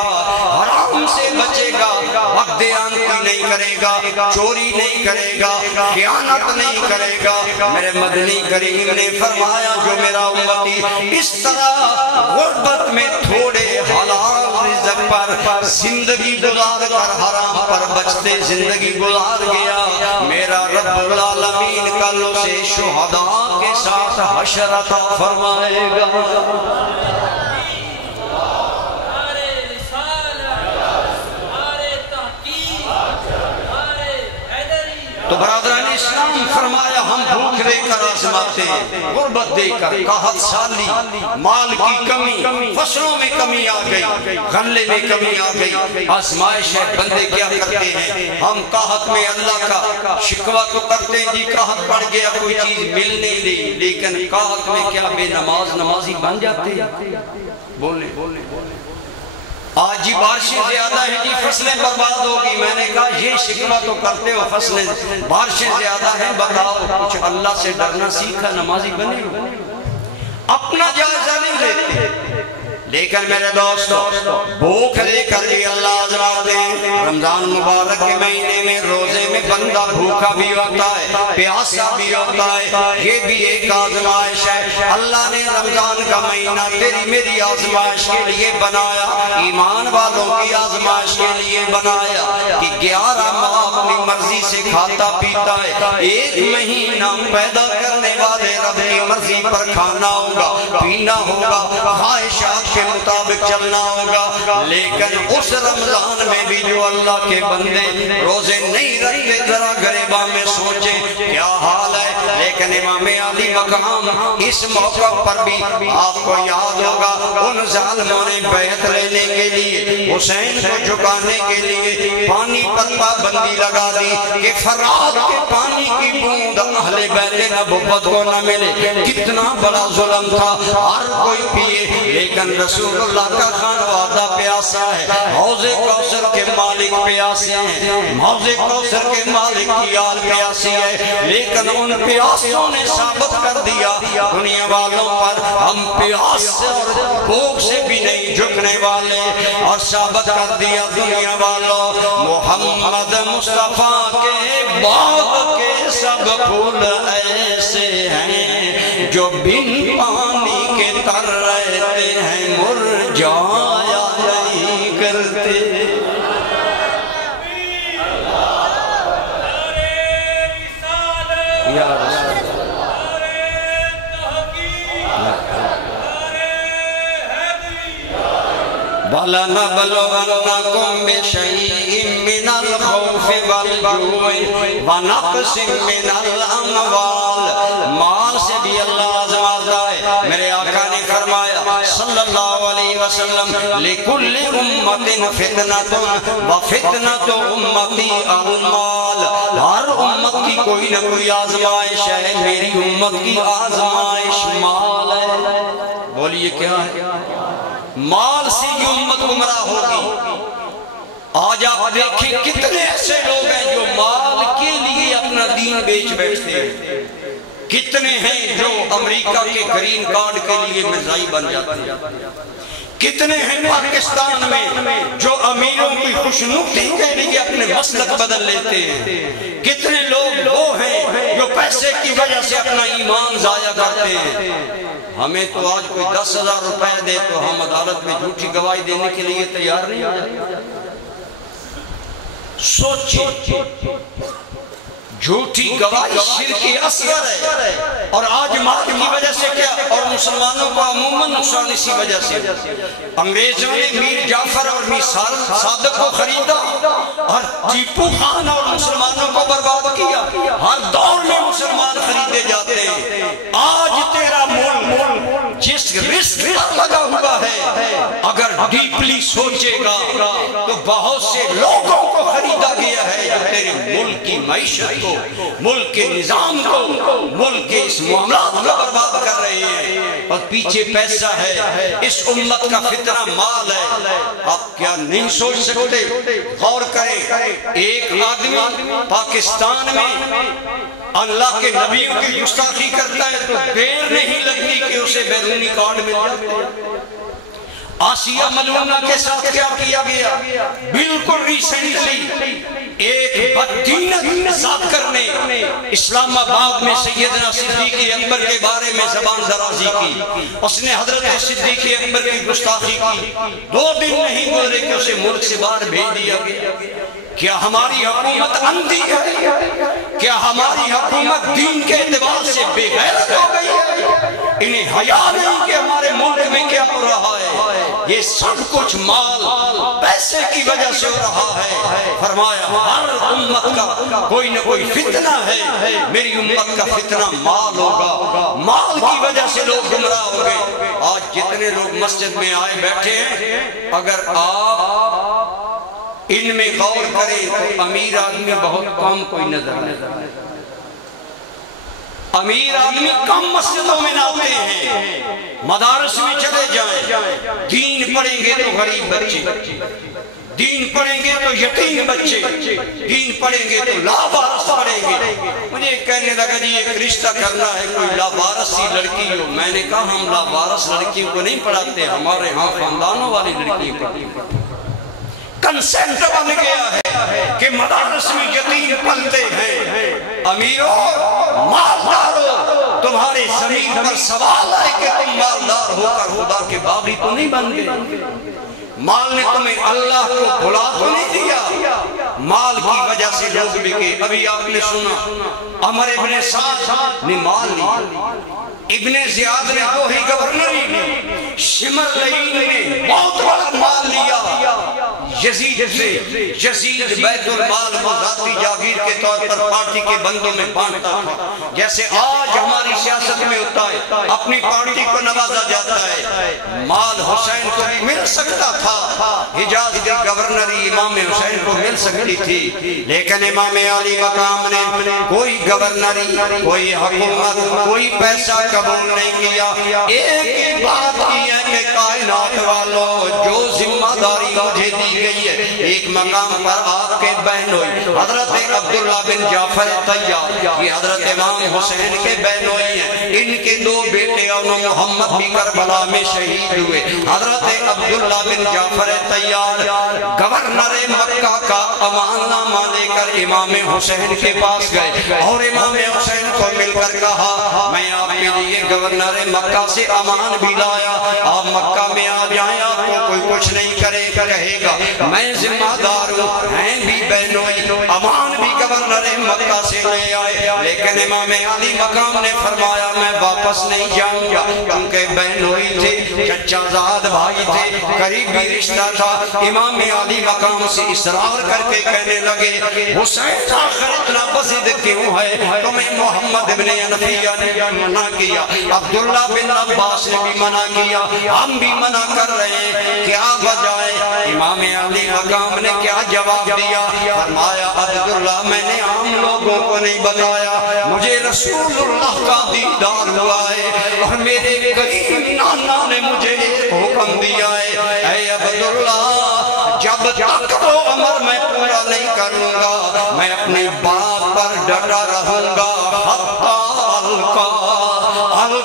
حرام سے بچے گا، حق دیانتی نہیں کرے گا، چوری نہیں کرے گا، خیانت نہیں کرے گا. میرے مدنی کریم نے فرمایا جو میرا امتی اس طرح غربت میں تھوڑے حلال رزق پر زندگی گزار کر حرام پر بچتے زندگی گزار گیا، میرا رب العالمین کل اسے شہداء کے ساتھ حشر عطا فرمائے گا. تو برادران اسلام فرمایا ہم بھوک دے کر آزماتے ہیں، غربت دے کر، قحط سالی، مال کی کمی، فصلوں میں کمی آ گئی، غلے میں کمی آ گئی. آزمائش ہے. بندے کیا کرتے ہیں؟ ہم قحط میں اللہ کا شکوہ تو کرتے ہیں جی قحط پڑ گیا کوئی چیز مل نہیں رہی، لیکن قحط میں کیا بے نماز نمازی بن جاتے ہیں؟ بولے آج جی بارشیں زیادہ ہیں جی فصلیں برباد ہوگی. میں نے کہا یہ شکوہ تو کرتے ہو فصلیں بارشیں زیادہ ہیں، بتاؤ کچھ اللہ سے ڈرنا سیکھا، نمازی بنے ہو. اپنا جائزہ نہیں لیتے. لیکن میرے دوستو بھوک دے کر بھی اللہ آزماتے ہیں. رمضان مبارک کے مہینے میں روزے میں بندہ بھوکا بھی ہوتا ہے، پیاسا بھی ہوتا ہے، یہ بھی ایک آزمائش ہے. اللہ نے رمضان کا مہینہ تیری میری آزمائش کے لیے بنایا، ایمان والوں کی آزمائش کے لیے بنایا کہ 11 ماہ اپنی مرضی سے کھاتا پیتا ہے. ایک مہینہ پیدا کرنے والے رب کی مرضی پر کھانا ہوگا، پینا ہوگا، خواہشات کے مطابق چلنا ہوگا. لیکن اس رمضان میں بھی جو اللہ کے بندے روزے نہیں رکھتے ذرا غریباں میں سوچیں کیا حال ہے. لیکن امام علی مقام اس موقع پر بھی آپ کو یاد ہوگا ان ظالموں نے بیعت لینے کے لیے حسین کو جھکانے کے لیے پانی پر پابندی لگا دی کہ فرات کے پانی کی بوند اہل بیت نبوت کو نہ ملے. کتنا بڑا ظلم تھا، ہر کوئی پیے لیکن رسول اللہ کا خانوادہ پیاسا ہے. حوض کوثر کے مالک پیاسے ہیں، حوض کوثر کے مالک کی آل پیاسی ہے، لیکن ان پیاسوں لفظوں نے ثابت کر دیا دنیا والوں پر ہم پیاس سے اور بھوک سے بھی نہیں جھکنے والے، اور ثابت کر دیا دنیا والوں محمد مصطفیٰ کے باغ کے سب پھول ایسے ہیں جو بن پانی کے تر رہتے ہیں مرجھایا نہیں کرتے۔ یا رسول وَلَنَبْلُوَنَّكُمْ بِشَيْءٍ مِّنَ الْخَوْفِ وَالْجُوعِ وَنَقْصٍ مِّنَ الْأَمْوَالِ۔ مال سے بھی اللہ آزماتا ہے۔ میرے آقا نے فرمایا صلی اللہ علیہ وسلم لِكُلِّ أُمَّةٍ فِتْنَةٌ وَفِتْنَةُ أُمَّتِي الْمَالِ۔ ہر امت کی کوئی نہ کوئی آزمائش ہے، میری امت کی آزمائش مال ہے۔ بولیے کیا ہے؟ مال سے یہ امت گمراہ ہوگی۔ آج آپ دیکھیں کتنے ایسے لوگ ہیں جو مال کے لیے اپنا دین بیچ بیٹھتے ہیں، کتنے ہیں جو امریکہ کے گرین کارڈ کے لیے مرزائی بن جاتے ہیں، کتنے ہیں پاکستان میں جو امیروں کی خوشنودی کے لیے اپنے مسلک بدل لیتے ہیں، کتنے لوگ وہ ہیں جو پیسے کی وجہ سے اپنا ایمان ضائع کرتے ہیں۔ ہمیں تو آج کوئی 10,000 روپے دے تو ہم عدالت میں جھوٹی گواہی دینے کے لیے تیار نہیں ہو جاتے۔ سوچیں، جھوٹی گواہی شرک اصغر ہے، اور آج مال کی وجہ سے کیا، اور مسلمانوں کو عموماً نقصان اسی وجہ سے۔ انگریزوں نے میر جعفر اور میر صادق کو خریدا اور ٹیپو خان اور مسلمانوں کو برباد کیا۔ ہر دور میں مسلمان خریدے جاتے ہیں۔ آج تیرا ملک جس رسک پر لگا ہوا ہے، اگر ڈیپلی سوچے گا تو بہت سے لوگوں کو خریدا گیا ہے جو تیرے ملک کی معیشت کو، ملک کے نظام کو، ملک کے اس معاملات کو برباد کر رہے ہیں، اور پیچھے پیسہ ہے۔ اس امت کا فتنہ مال ہے۔ آپ کیا نہیں سوچ سکتے؟ غور کریں، ایک آدمی پاکستان میں اللہ کے نبیوں کی گستاخی کرتا ہے تو دیر نہیں لگتی کہ اسے بیرونی کارڈ مل جاتے ہیں۔ آسیہ ملونہ کے ساتھ کیا کیا گیا؟ بالکل ریسنٹلی ایک بددین ذاکر نے اسلام آباد میں سیدنا صدیق اکبر کے بارے میں زبان درازی کی، اس نے حضرت صدیق اکبر کی گستاخی کی۔ 2 دن نہیں گزرے کہ اسے ملک سے باہر بھیج دیا گیا۔ کیا ہماری حکومت اندھی ہے؟ کیا ہماری حکومت دین کے اعتبار سے بے غیرت ہو گئی ہے؟ انہیں حیا نہیں کہ ہمارے ملک میں کیا ہو رہا ہے؟ یہ سب کچھ مال پیسے کی وجہ سے ہو رہا ہے۔ فرمایا ہر امت کا کوئی نہ کوئی فتنہ ہے، میری امت کا فتنہ مال ہوگا۔ مال کی وجہ سے لوگ گمراہ ہو گئے۔ آج جتنے لوگ مسجد میں آئے بیٹھے ہیں، اگر آپ ان میں غور کریں تو امیر آدمی بہت کم کوئی نظر آئے۔ امیر آدمی کم مسجدوں میں ناتے ہیں، مدارس میں چلے جائیں، دین پڑھیں گے تو غریب بچے، دین پڑھیں گے تو یتیم بچے، دین پڑھیں گے تو لاوارث پڑھیں گے۔ مجھے کہنے لگا جی ایک رشتہ کرنا ہے، کوئی لاوارث سی لڑکی ہو۔ میں نے کہا ہم لاوارث لڑکیوں کو نہیں پڑھاتے، ہمارے ہاں خاندانوں والی لڑکیاں پڑھتی ہیں۔ کنسنٹ بن گیا ہے کہ مدارس میں یتیم پلتے ہیں۔ امیروں، مالداروں، تمہارے زمین پر سوال ہے کہ تم مالدار ہو کر خدا کے باغی تو نہیں بن گئے؟ مال نے تمہیں اللہ کو بھلا تو نہیں دیا؟ مال کی وجہ سے لوگ بکے۔ ابھی آپ نے سنا عمر ابن سعد نے مال لیا، ابن زیاد نے وہی گورنری لی، شمر لعین نے بہت بڑا مال لیا یزید سے۔ یزید بیت المال کو ذاتی جاگیر کے طور پر پارٹی کے بندوں میں بانٹتا تھا، جیسے آج ہماری سیاست میں ہوتا ہے، اپنی پارٹی کو نوازا جاتا ہے۔ مال حسین کو بھی مل سکتا تھا، حجاز کی گورنری امام حسین کو مل سکتی تھی، لیکن امام علی مقام نے کوئی گورنری، کوئی حکومت، کوئی پیسہ قبول نہیں کیا۔ ایک ہی بات کی ہے کہ کائنات والو جو ذمہ داری مجھے دی گئی ہے، ایک مقام پر آپ کے بہن ہوئی حضرت عبداللہ بن جعفر طیار، یہ حضرت امام حسین کے بہن ہوئی ہیں، ان کے دو بیٹے اور محمد بھی کربلا میں شہید ہوئے۔ حضرت عبداللہ بن جعفر طیار گورنر مکہ کا امان نامہ لے کر امام حسین کے پاس گئے اور امام حسین کو مل کر کہا میں آپ کے لیے گورنر مکہ سے امان بھی لایا، آپ مکہ میں آ جائیں آپ کو کوئی کچھ نہیں کہے گا، میں ذمہ دار ہوں، ہیں بھی بہنوئی، امان بھی گورنر مکہ سے لے آئے، لیکن امام علی مقام نے فرمایا میں واپس نہیں جاؤں گا، کیونکہ بہنوئی تھے، چچا زاد بھائی تھے، قریبی رشتہ تھا۔ امام علی مقام سے اصرار کر کے کہنے لگے حسین آخر اتنا بزد کیوں ہے، تمہیں محمد ابن حنفیہ نے منع کیا، عبداللہ بن عباس نے بھی منع کیا، ہم بھی منع کر رہے ہیں، کیا وجہ ہے؟ امام علی مقام نے کیا جواب دیا؟ فرمایا عبداللہ میں نے عام لوگوں کو نہیں بتایا، مجھے رسول اللہ کا دیدار ہوا ہے اور میرے قریب نانا نے مجھے حکم دیا ہے اے عبداللہ جب تک وہ عمر میں پورا نہیں کروں گا میں اپنی بات پر ڈٹا رہوں گا،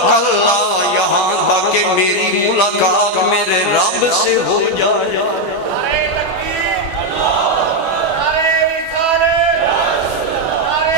اللہ یہاں تک کہ میری ملاقات میرے رب سے ہو جائے۔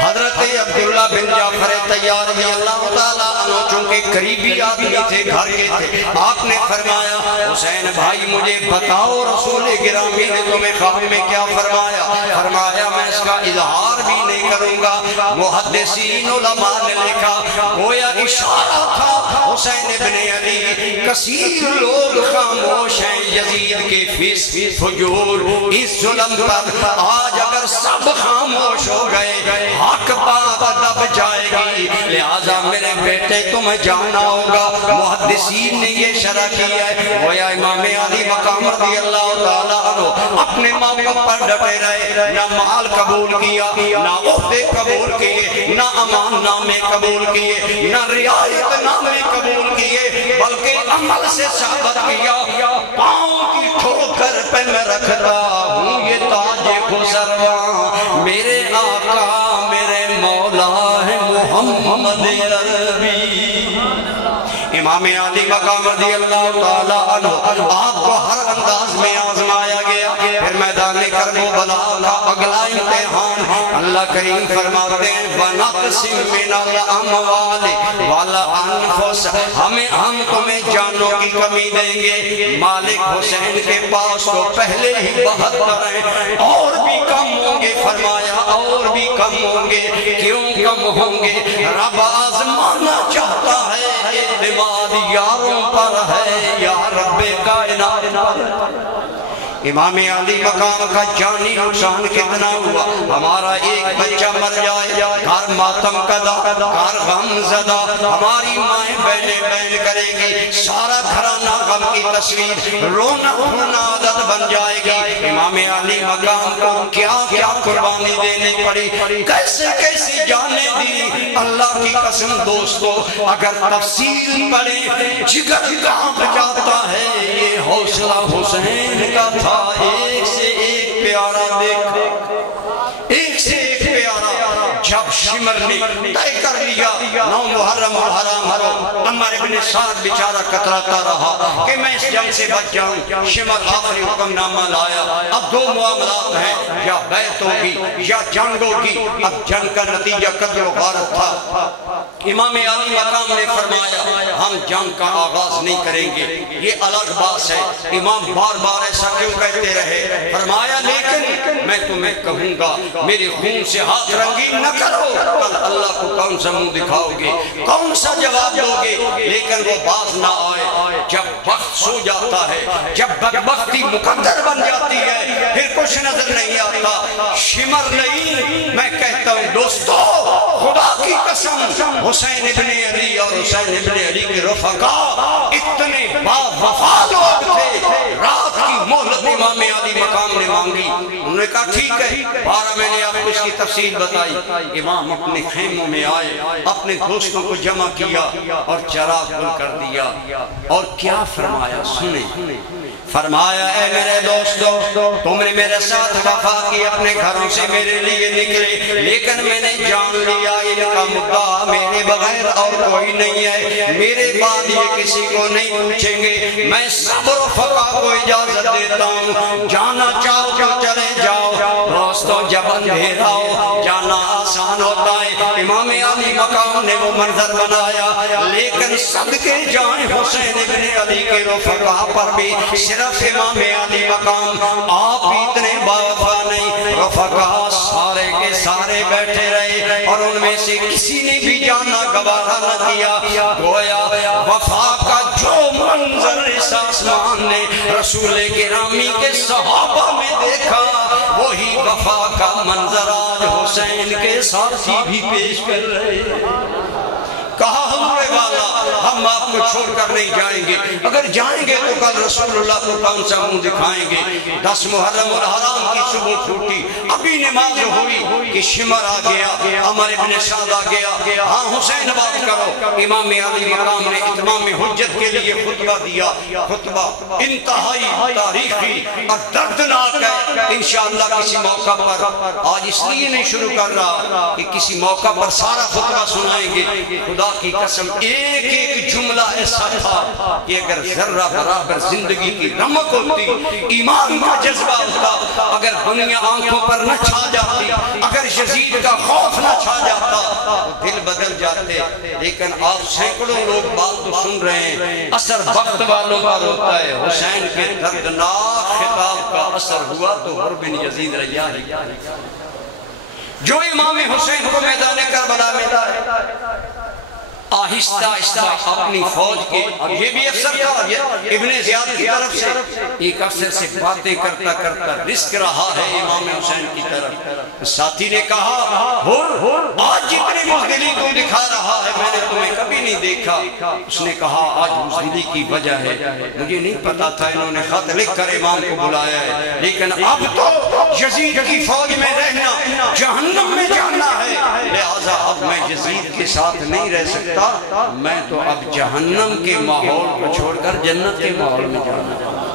حضرت عبداللہ بن جعفر طیار رضی اللہ تعالیٰ عنہ چونکہ قریبی آدمی تھے، گھر کے تھے، آپ نے فرمایا حسین بھائی مجھے بتاؤ رسول گرامی نے تمہیں خواب میں کیا فرمایا؟ فرمایا میں اس کا اظہار بھی نہیں کروں گا۔ محدثین علماء نے لکھا گویا اشارہ تھا حسین ابن علی، کثیر لوگ خاموش ہیں یزید کے فسق فجور اس ظلم پر، آج اگر سب خاموش ہو گئے حق بات دب جائے گی، لہذا میرے بیٹے تمہیں جانا ہوگا۔ محدثین نے یہ شرح کیا ہے گویا امام علی مقام رضی اللہ تعالیٰ عنہ اپنے موقع پر ڈٹے رہے، نہ مال قبول کیا، نہ عہدے قبول کیے، نہ امان نامے قبول کیے، نہ رعایت نامے قبول کیے، بلکہ عمل سے ثابت کیا پاؤں کی ٹھوکر پہ میں رکھتا ہوں یہ تاج خسرواں، میرے آقا میرے مولا ہے محمد عربی۔ امام علی مقام رضی اللہ تعالیٰ عنہ آپ کو ہر انداز میں آزمایا گیا، پھر میدان کرب و بلا کا اگلا امتحان اللہ کریم فرماتے ہیں وَنَقْسِمْ مِنَ الْأَمْوَالِ وَالْأَنفُسِ، ہم تمہیں جانوں کی کمی دیں گے۔ مالک حسین کے پاس تو پہلے ہی 72 ہیں، اور بھی کم ہوں گے، فرمایا اور بھی کم ہوں گے، کیوں کم ہوں گے؟ رب آزمانا چاہتا ہے، اعتماد یاروں پر ہے یا رب کائنات پر۔ امام علی مقام کا جانی نقصان کتنا ہوا، ہمارا ایک بچہ مر جائے گھر ماتم کدا، گھر غم زدہ، ہماری مائیں بہنیں بہن کریں گی، سارا گھرانہ غم کی تصویر، رونا ہونا عادت بن جائے گی۔ امام علی مقام کو کیا کیا قربانی دینے پڑی، کیسے کیسے جانے دی، اللہ کی قسم دوستو اگر تفصیل پڑے جگر کانپ جاتا ہے۔ یہ حوصلہ حسین کا تھا، ایک سے ایک پیارا دیکھ، ایک سے ایک پیارا۔ جب شمر نے طے کر لیا 9 محرم الحرام ہرو، عمر ابن سعد بیچارہ کتراتا رہا کہ میں اس جنگ سے بچ جاؤں، شمر آخری حکم نامہ لایا، اب 2 معاملات ہیں، یا بیعت ہوگی یا جنگ ہوگی۔ اب جنگ کا نتیجہ قتل و غارت تھا۔ امام علی مقام نے فرمایا ہم جنگ کا آغاز نہیں کریں گے، یہ الگ بات ہے۔ امام بار بار ایسا کیوں کہتے رہے؟ فرمایا لیکن میں تمہیں کہوں گا میرے خون سے ہاتھ رنگین نہ کرو، کل اللہ کو کون سا منہ دکھاؤ گے، کون سا جواب دو گے؟ لیکن وہ باز نہ آئے۔ جب وقت سو جاتا ہے، جب بدبختی مقدر بن جاتی ہے، پھر کچھ نظر نہیں آتا۔ شمر نہیں میں کہتا ہوں دوستو خدا کی قسم حسین ابن علی اور حسین ابن علی کے رفقا اتنے با وفا لوگ تھے، رات کی مہلت امام علی مقام نے مانگی، انہوں نے کہا ٹھیک ہے، بارہ میں نے آپ کو اس کی تفصیل بتائی۔ امام اپنے خیموں میں آئے، اپنے دوستوں کو جمع کیا اور چراغ گل کر دیا، اور کیا فرمایا سنیں، فرمایا اے میرے دوستو تم نے میرے ساتھ وفا کی، اپنے گھروں سے میرے لیے نکلے، لیکن میں نے جان لیا ان کا مدعا میرے بغیر اور کوئی نہیں ہے، میرے بعد یہ کسی کو نہیں پوچھیں گے، میں سب رفقا کو اجازت دیتا ہوں، جانا چاہو تو چلے جاؤ۔ دوستو جب اندھیرا ہو جانا آسان ہوتا ہے، امام علی مقام نے وہ منظر بنایا، لیکن صدقے جائیں حسین ابن علی کے رفقا پر بھی صرف امام علی مقام آپ اتنے باوفا نہیں، رفقا سارے کے سارے بیٹھے رہے اور ان میں سے کسی نے بھی جانا گوارا نہ کیا، گویا وفا کا جو منظر اس آسمان نے رسول گرامی کے صحابہ میں دیکھا، وہی وفا کا منظر آج حسین کے ساتھی بھی پیش کر رہے ہیں۔ کہا حضور والا ہم آپ کو چھوڑ کر نہیں جائیں گے، اگر جائیں گے تو کل رسول اللہ کو کون سا منہ دکھائیں گے۔ 10 محرم الحرام کی صبح پھوٹی، ابھی نماز ہوئی کہ شمر آ گیا، عمر ابن سعد آ گیا، ہاں حسین بات کرو۔ امام علی مقام نے اتمام حجت کے لیے خطبہ دیا، خطبہ انتہائی تاریخی اور دردناک ہے، انشاءاللہ کسی موقع پر، آج اس لیے نہیں شروع کر رہا کہ کسی موقع پر سارا خطبہ سنائیں گے، خدا کی قسم ایک ایک جملہ ایسا تھا کہ اگر ذرہ برابر زندگی کی رمق ہوتی، ایمان کا جذبہ ہوتا، اگر دنیا آنکھوں پر نہ چھا جاتی، اگر یزید کا خوف نہ چھا جاتا تو دل بدل جاتے، لیکن آپ سینکڑوں لوگ بات تو سن رہے ہیں، اثر وقت والوں پر ہوتا ہے۔ حسین کے دردناک خطاب کا اثر ہوا تو عمر بن یزید ریاحی جو امام حسین کو میدان کربلا میں لائے، آہستہ آہستہ اپنی فوج کے، یہ بھی افسر تھا ابن زیاد کی طرف سے، ایک افسر سے باتیں کرتا کرتا رسک رہا ہے امام حسین کی طرف۔ ساتھی نے کہا آج جتنی بزدلی تو دکھا رہا ہے میں نے تمہیں کبھی نہیں دیکھا۔ اس نے کہا آج بزدلی کی وجہ ہے، مجھے نہیں پتا تھا انہوں نے خط لکھ کر امام کو بلایا ہے، لیکن اب تو یزید کی فوج میں رہنا جہنم میں جانا ہے، لہٰذا اب میں یزید کے ساتھ نہیں رہ سکتا، میں تو اب جہنم کے ماحول کو چھوڑ کر جنت کے ماحول میں جانا چاہتا ہوں۔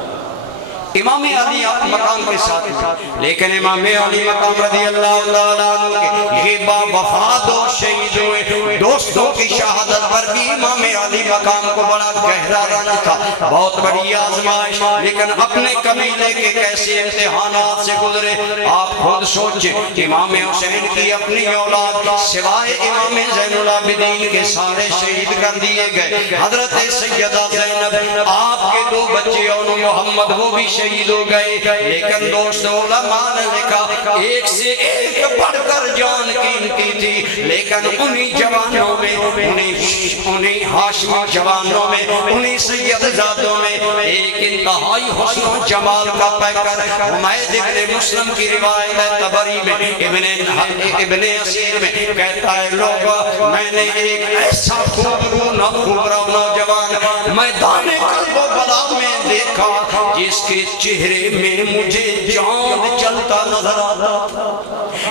امام علی مقام کے ساتھ تھے، لیکن امام علی مقام رضی اللہ عنہ کے یہ با وفات و شہید ہوئے، دوستوں کی شہادت پر بھی امام علی مقام کو بڑا گہرا رنج تھا، بہت بڑی آزمائش، لیکن اپنے قبیلے کے کیسے امتحانات سے گزرے آپ خود سوچیں۔ امام حسین کی اپنی اولاد سوائے امام زین العابدین کے سارے شہید کر دیے گئے، حضرت سیدہ زینب آپ کے 2 بچے اور محمد وہ بھی شہید ہو گئے، لیکن دوستو علماء نے لکھا ایک سے ایک بڑھ کر جان قیمتی تھی، لیکن انہی جوانوں میں، انہی ہاشمی جوانوں میں، انہی سید زادوں میں ایک انتہائی حسن و جمال کا پیکر حمید ابن مسلم کی روایت ہے، طبری میں ابن اسیر میں کہتا ہے لوگا میں نے ایک ایسا خوب رو نوجوان میدان کرب و بلا میں دیکھا جس کے چہرے میں مجھے چاند چلتا نظر آتا،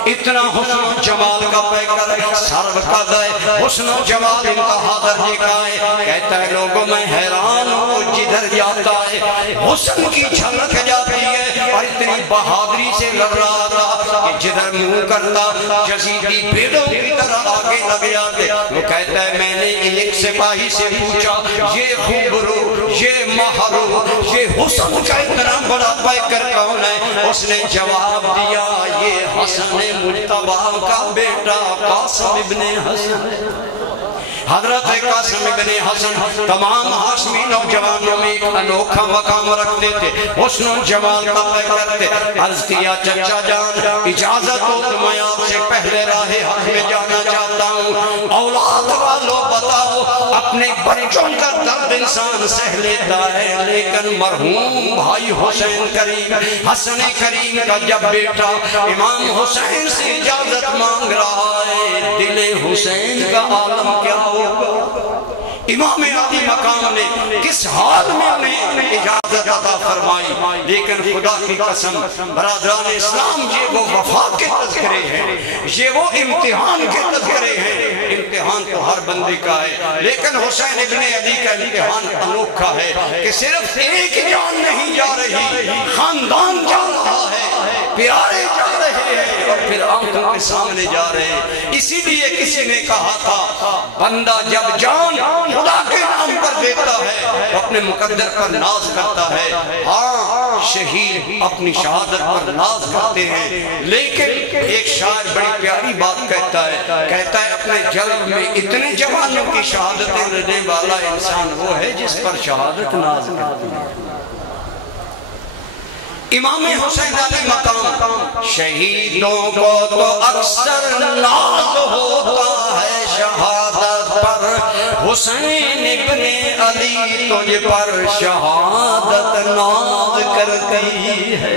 اتنا حسن و جمال کا پیکر سرو کا دے، حسن و جمال انتہا درجے کا ہے، کہتا ہے لوگوں میں حیران ہوں جدھر جاتا ہے حسن کی جھلک جاتی ہے، اور اتنی بہادری سے لڑ رہا تھا کہ جدھر منہ کرتا یزیدی بھیڑوں کی طرح آگے لگ جاتے۔ وہ کہتا ہے میں نے ایک سپاہی سے پوچھا یہ خوبرو، یہ مہرو، یہ حسن کا اتنا بڑا پیکر کون ہے؟ اس نے جواب دیا یہ حسن مجتبی کا بیٹا قاسم ابن حسن۔ حضرت قاسم ابن حسن تمام ہاشمی نوجوانوں میں ایک انوکھا مقام رکھتے تھے، حسن و جمال کا پیکر تھے۔ عرض کیا چچا جان اجازت ہو تو میں آپ سے پہلے راہ حق میں جانا چاہتا ہوں، اولاد والو بتاؤ اپنے بچوں کا درد انسان سہ لیتا ہے، لیکن مرحوم بھائی حسین کریم، حسن کریم کا جب بیٹا امام حسین سے اجازت مانگ رہا ہے، دل حسین کا عالم کیا ہوگا؟ امام علی مقام نے کس حال میں انہیں اجازت عطا فرمائی، لیکن خدا کی قسم برادران اسلام، یہ وہ وفا کے تذکرے ہیں، یہ وہ امتحان کے تذکرے ہیں۔ امتحان تو ہر بندے کا ہے، لیکن حسین ابن علی کا امتحان انوکھا ہے کہ صرف ایک جان نہیں جا رہی، خاندان جا رہا ہے، پیارے جا رہے ہیں اور پھر آنکھوں کے سامنے جا رہے ہیں۔ اسی لیے کسی نے کہا تھا بندہ جب جان خدا کے نام پر دیتا ہے تو اپنے مقدر پر ناز کرتا ہے۔ ہاں شہید اپنی شہادت پر ناز کرتے ہیں، لیکن ایک شاعر بڑی پیاری بات کہتا ہے اپنے جلد میں اتنے جوانوں کی شہادتیں لینے والا انسان وہ ہے جس پر شہادت ناز کرتی ہے۔ امام حسین علیہ مقام، شہیدوں کو تو اکثر ناز ہوتا ہے شہادت پر، حسین ابن علی تجھ پر شہادت ناز کرتی ہے۔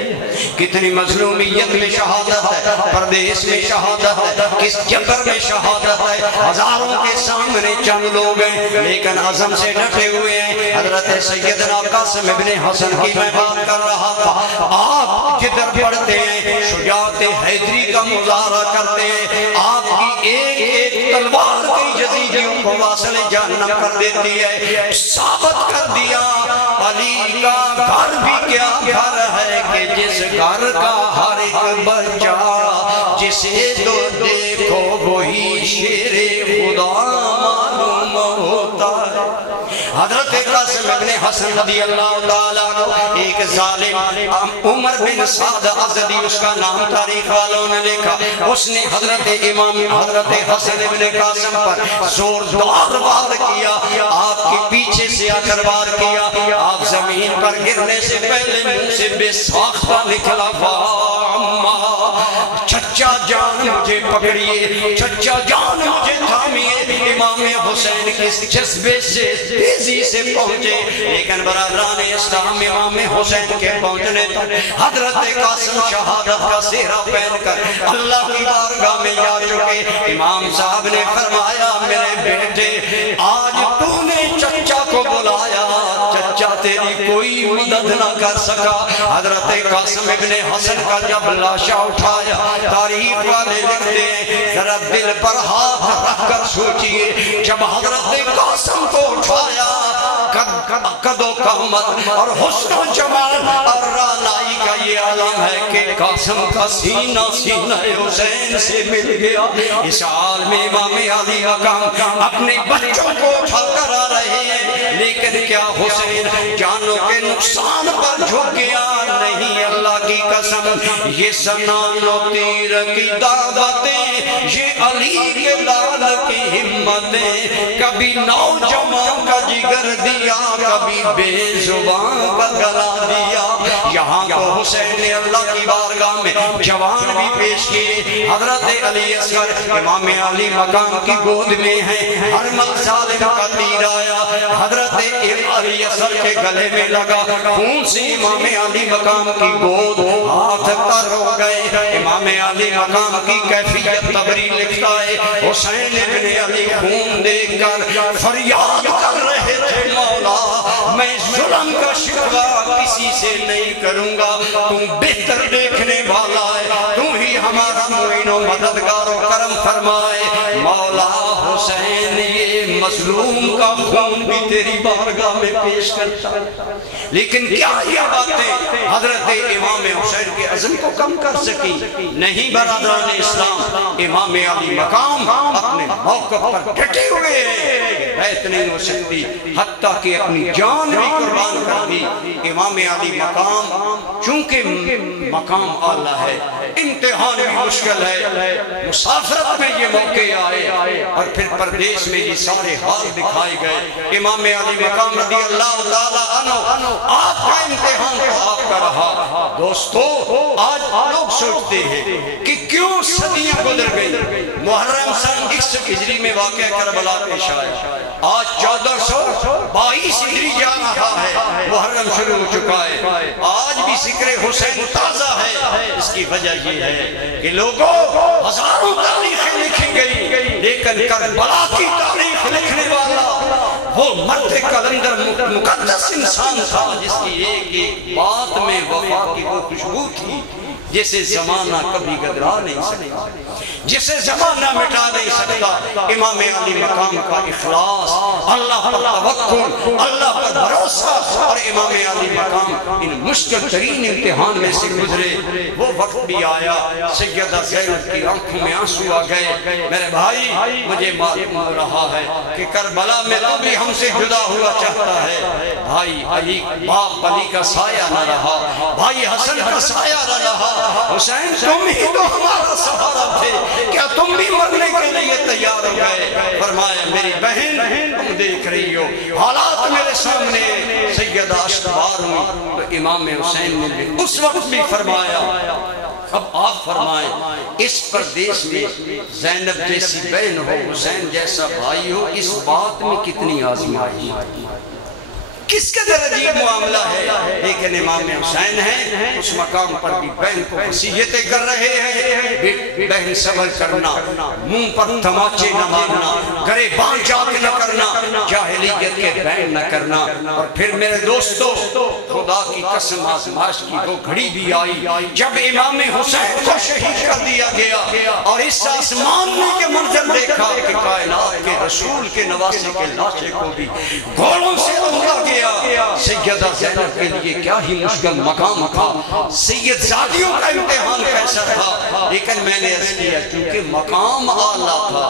کتنی مظلومیت میں شہادت ہے، پردیس میں شہادت ہے، کس جبر میں شہادت ہے، ہزاروں کے سامنے چند لوگ ہیں لیکن عزم سے ڈٹے ہوئے ہیں۔ حضرت سیدنا قاسم ابن حسن کی میں بات کر رہا تھا، آپ جدر پڑھتے ہیں، شجاعت حیدری کا مظاہرہ کرتے ہیں، آپ کی ایک ایک تلوار کی یزیدیوں کو واصل جہنم کر دیتی ہے۔ ثابت کر دیا علی کا گھر بھی کیا گھر ہے کہ جس گھر کا ہر ایک بچہ جسے تو دیکھو وہی شیر خدا معلوم ہوتا ہے۔ حضرت قاسم ابن حسن رضی اللہ تعالیٰ عنہ، ایک ظالم عمر بن سعد ازدی اس کا نام تاریخ والوں نے لکھا، اس نے حضرت امام حضرت حسن ابن قاسم پر زوردار وار کیا، آپ کے پیچھے سے آ کر وار کیا، آپ زمین پر گرنے سے پہلے منہ سے بے ساختہ نکلا، چچا جان مجھے پکڑیے، چچا جان مجھے تھامیے۔ امام حسین کی جذبے سے تیزی سے پہنچے، لیکن برادران اسلام امام حسین کے پہنچنے تک حضرت قاسم شہادت کا سہرہ پہن کر اللہ کی بارگاہ میں جا چکے۔ امام صاحب نے فرمایا میرے بیٹے آج تو نے چچا کو بلایا، چچا تیری کوئی مدد نہ کر سکا۔ حضرت قاسم ابن حسن کا جب لاشا اٹھایا، تاریخ والے لکھتے ہیں ذرا دل پر ہاتھ رکھ کر سوچئے، جب حضرت قاسم کو اٹھایا قد و قامت اور حسن و جمال اور رانائی کا یہ علم ہے کہ قاسم کا سینہ سینہ حسین سے مل گیا۔ اس حال میں امام علی مقام اپنے بچوں کو اٹھا کر آ رہے ہیں، لیکن کیا حسین جانوں کے نقصان پر جھک گیا؟ نہیں، اللہ کی قسم یہ سنان و تیر کی دعوتیں، یہ علی کے لال کی ہمتیں، کبھی نوجوان کا جگر دیا، کبھی بے زبان کا گلا دیا۔ یہاں تو حسین نے اللہ کی بارگاہ میں جوان بھی پیش کیے۔ حضرت علی اصغر امام علی مقام کی گود میں ہیں، حرمل ظالم کا تیر آیا، حضرت علی اصغر کے گلے میں لگا، خون سے امام علی مقام کی گود ہاتھ تر ہو گئے۔ امام علی مقام کی کیفیت تبری لکھتا ہے، حسین ابن علی خون دیکھ کر فریاد کر رہے تھے، مولا میں ظلم کا شکوہ کسی سے نہیں کروں گا، تم بہتر دیکھنے والا ہے، تم ہی ہمارا معین و مددگار و کرم فرمائے۔ مولا حسین یہ مظلوم کا خون بھی تیری بارگاہ میں پیش کرتا، لیکن کیا یہ باتیں حضرت امام حسین کے عزم کو کم کر سکی؟ نہیں برادران اسلام، امام علی مقام اپنے موقف پر ڈٹے ہوئے ہیں، بیعت نہیں ہو سکتی، حتیٰ کہ اپنی جان بھی قربان کر دی۔ امام علی مقام چونکہ مقام اعلیٰ ہے، امتحان بھی مشکل ہے، مسافرت میں یہ موقع آئے اور پھر پردیس میں یہ سارے حال دکھائے گئے۔ امام علی مقام رضی اللہ تعالیٰ عنہ آپ کا امتحان تو آپ کا رہا۔ دوستو آج لوگ سوچتے ہیں کہ کیوں صدیاں گزر گئی، محرم سن 61 ہجری میں واقعہ کربلا پیش آیا، آج 1422 ہجری جا رہا ہے، محرم شروع ہو چکا ہے، آج بھی ذکر حسین تازہ ہے۔ اس کی وجہ یہ ہے کہ لوگوں ہزاروں تاریخیں لکھی گئی، لیکن کربلا کی تاریخ لکھنے والا وہ مرد کلندر مقدس انسان تھا جس کی ایک ایک بات میں وفا کی وہ خوشبو تھی جسے زمانہ کبھی گدرا نہیں سکتا، جسے زمانہ مٹا نہیں سکتا۔ امام علی مقام کا اخلاص، اللہ پر توکل، اللہ پر بھروسہ، اور امام علی مقام ان مشکل ترین امتحان میں سے گزرے۔ وہ وقت بھی آیا، سیدہ زینب کی آنکھوں میں آنسو آ گئے۔ میرے بھائی مجھے معلوم ہو رہا ہے کہ کربلا میں تو بھی ہم سے جدا ہوا چاہتا ہے۔ بھائی علی، باپ علی کا سایہ نہ رہا، بھائی حسن کا سایہ نہ رہا، حسین تم ہی تو ہمارا سہارا تھے، کیا تم بھی مرنے کے لیے تیار ہو گئے؟ فرمایا میری بہن تم دیکھ رہی ہو حالات میرے سامنے، سیدہ اشتبار ہوئی تو امام حسین نے بھی اس وقت بھی فرمایا۔ اب آپ فرمائیں اس پردیس میں زینب جیسی بہن ہو، حسین جیسا بھائی ہو، اس بات میں کتنی آزمائش، کس قدر عجیب معاملہ ہے، لیکن امام حسین ہیں، اس مقام پر بھی بہن کو وصیتیں کر رہے ہیں، بہن صبر کرنا، منہ پر تماچے نہ مارنا، گرے بان چاک نہ کرنا، جاہلیت کے بین نہ کرنا۔ اور پھر میرے دوستو خدا کی قسم آزمائش کی وہ گھڑی بھی آئی جب امام حسین کو شہید کر دیا گیا اور اس آسمان میں کے منظر دیکھا کہ کائنات کے رسول کے نواسے کے لاشے کو بھی گھوڑوں سے اڑا گیا۔ سیدہ زینب کے لیے کیا ہی مشکل مقام تھا، سید زادیوں کا امتحان کیسا تھا، لیکن میں نے عرض کیا کیونکہ مقام اعلیٰ تھا،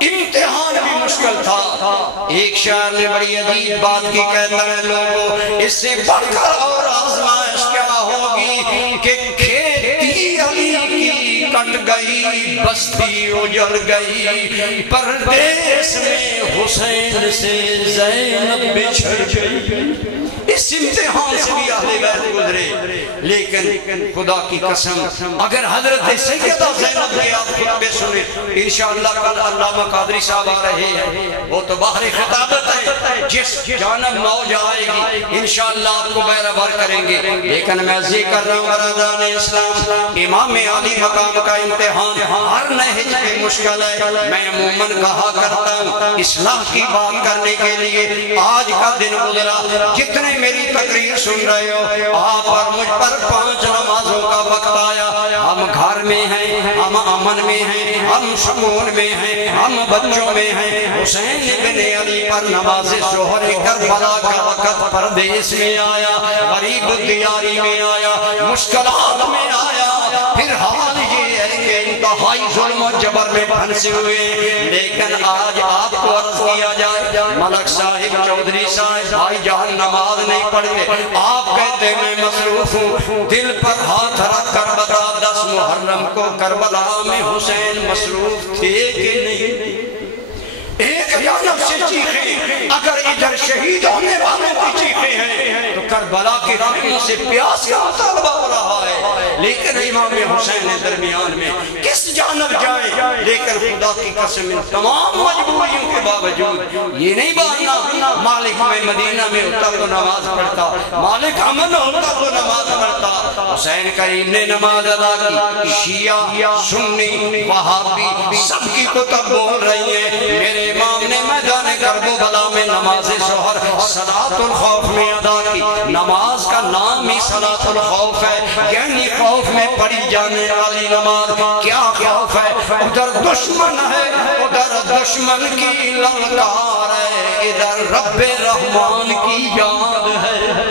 امتحان بھی مشکل تھا۔ ایک شاعر نے بڑی عجیب بات کی، کہتا ہے لوگوں اس سے بڑھ کر اور آزمائش کیا ہوگی کہ کھیتی علی کی کٹ گئی، بستی اجڑ گئی، پردیس میں حسین سے زینب بچھڑ گئی۔ اس امتحان سے بھی اہل بیت گزرے، لیکن خدا کی قسم اگر حضرت سیدہ زینب کے آپ خطبے سنیں، انشاءاللہ کل علامہ قادری صاحب آ رہے ہیں، وہ تو باہر خطابت ہے، جس جانب موج آئے گی انشاءاللہ آپ کو بیرابر کریں گے، لیکن میں عرض کر رہا ہوں برادران اسلام، امام علی مقام کا امتحان ہر نہج پہ مشکل ہے۔ میں عموماً کہا کرتا ہوں اصلاح کی بات کرنے کے لیے آج کا دن گزرا، جتنے میری تقریر سن رہے ہو آپ اور مجھ پر 5 نمازوں کا وقت آیا، ہم گھر میں ہیں، ہم امن میں ہیں، ہم سکون میں ہیں، ہم بچوں میں ہیں۔ حسین بن علی پر نماز ظہر کربلا کا وقت پردیس میں آیا، غریب دیاری میں آیا، مشکلات میں آیا، پھر حال یہ ہے کہ انتہائی ظلم و جبر میں پھنسے ہوئے، لیکن آج آپ کو عرض کیا جائے ملک صاحب چودھری صاحب بھائی جان نماز نہیں پڑھتے، آپ کہتے میں مصروف ہوں، دل پر ہاتھ رکھ کر بتا 10 محرم کو کربلا میں حسین مصروف تھے کہ نہیں؟ ایک جانب سے چیخیں، اگر ادھر شہید ہونے والوں کی چیخیں ہیں تو کربلا کی راہوں سے پیاس کا مطالبہ ہو رہا ہے، لیکن امام حسین درمیان میں کس جانب جائیں؟ لیکن خدا کی قسم ان تمام مجبوریوں کے باوجود یہ نہیں ماننا مالک میں مدینہ میں ہوتا تو نماز پڑھتا، مالک امن ہوتا تو نماز پڑھتا۔ حسین کریم نے نماز ادا کی، شیعہ سنی وہابی سب کی کتب بول رہی ہیں، میرے امام نے میدان کربلا میں نماز ظہر صلاۃ الخوف میں ادا کی۔ نماز کا نام ہی صلاۃ الخوف ہے، یعنی خوف میں پڑھی جانے والی نماز۔ کیا خوف ہے؟ ادھر دشمن ہے، ادھر دشمن کی للکار ہے، ادھر رب رحمان کی یاد ہے،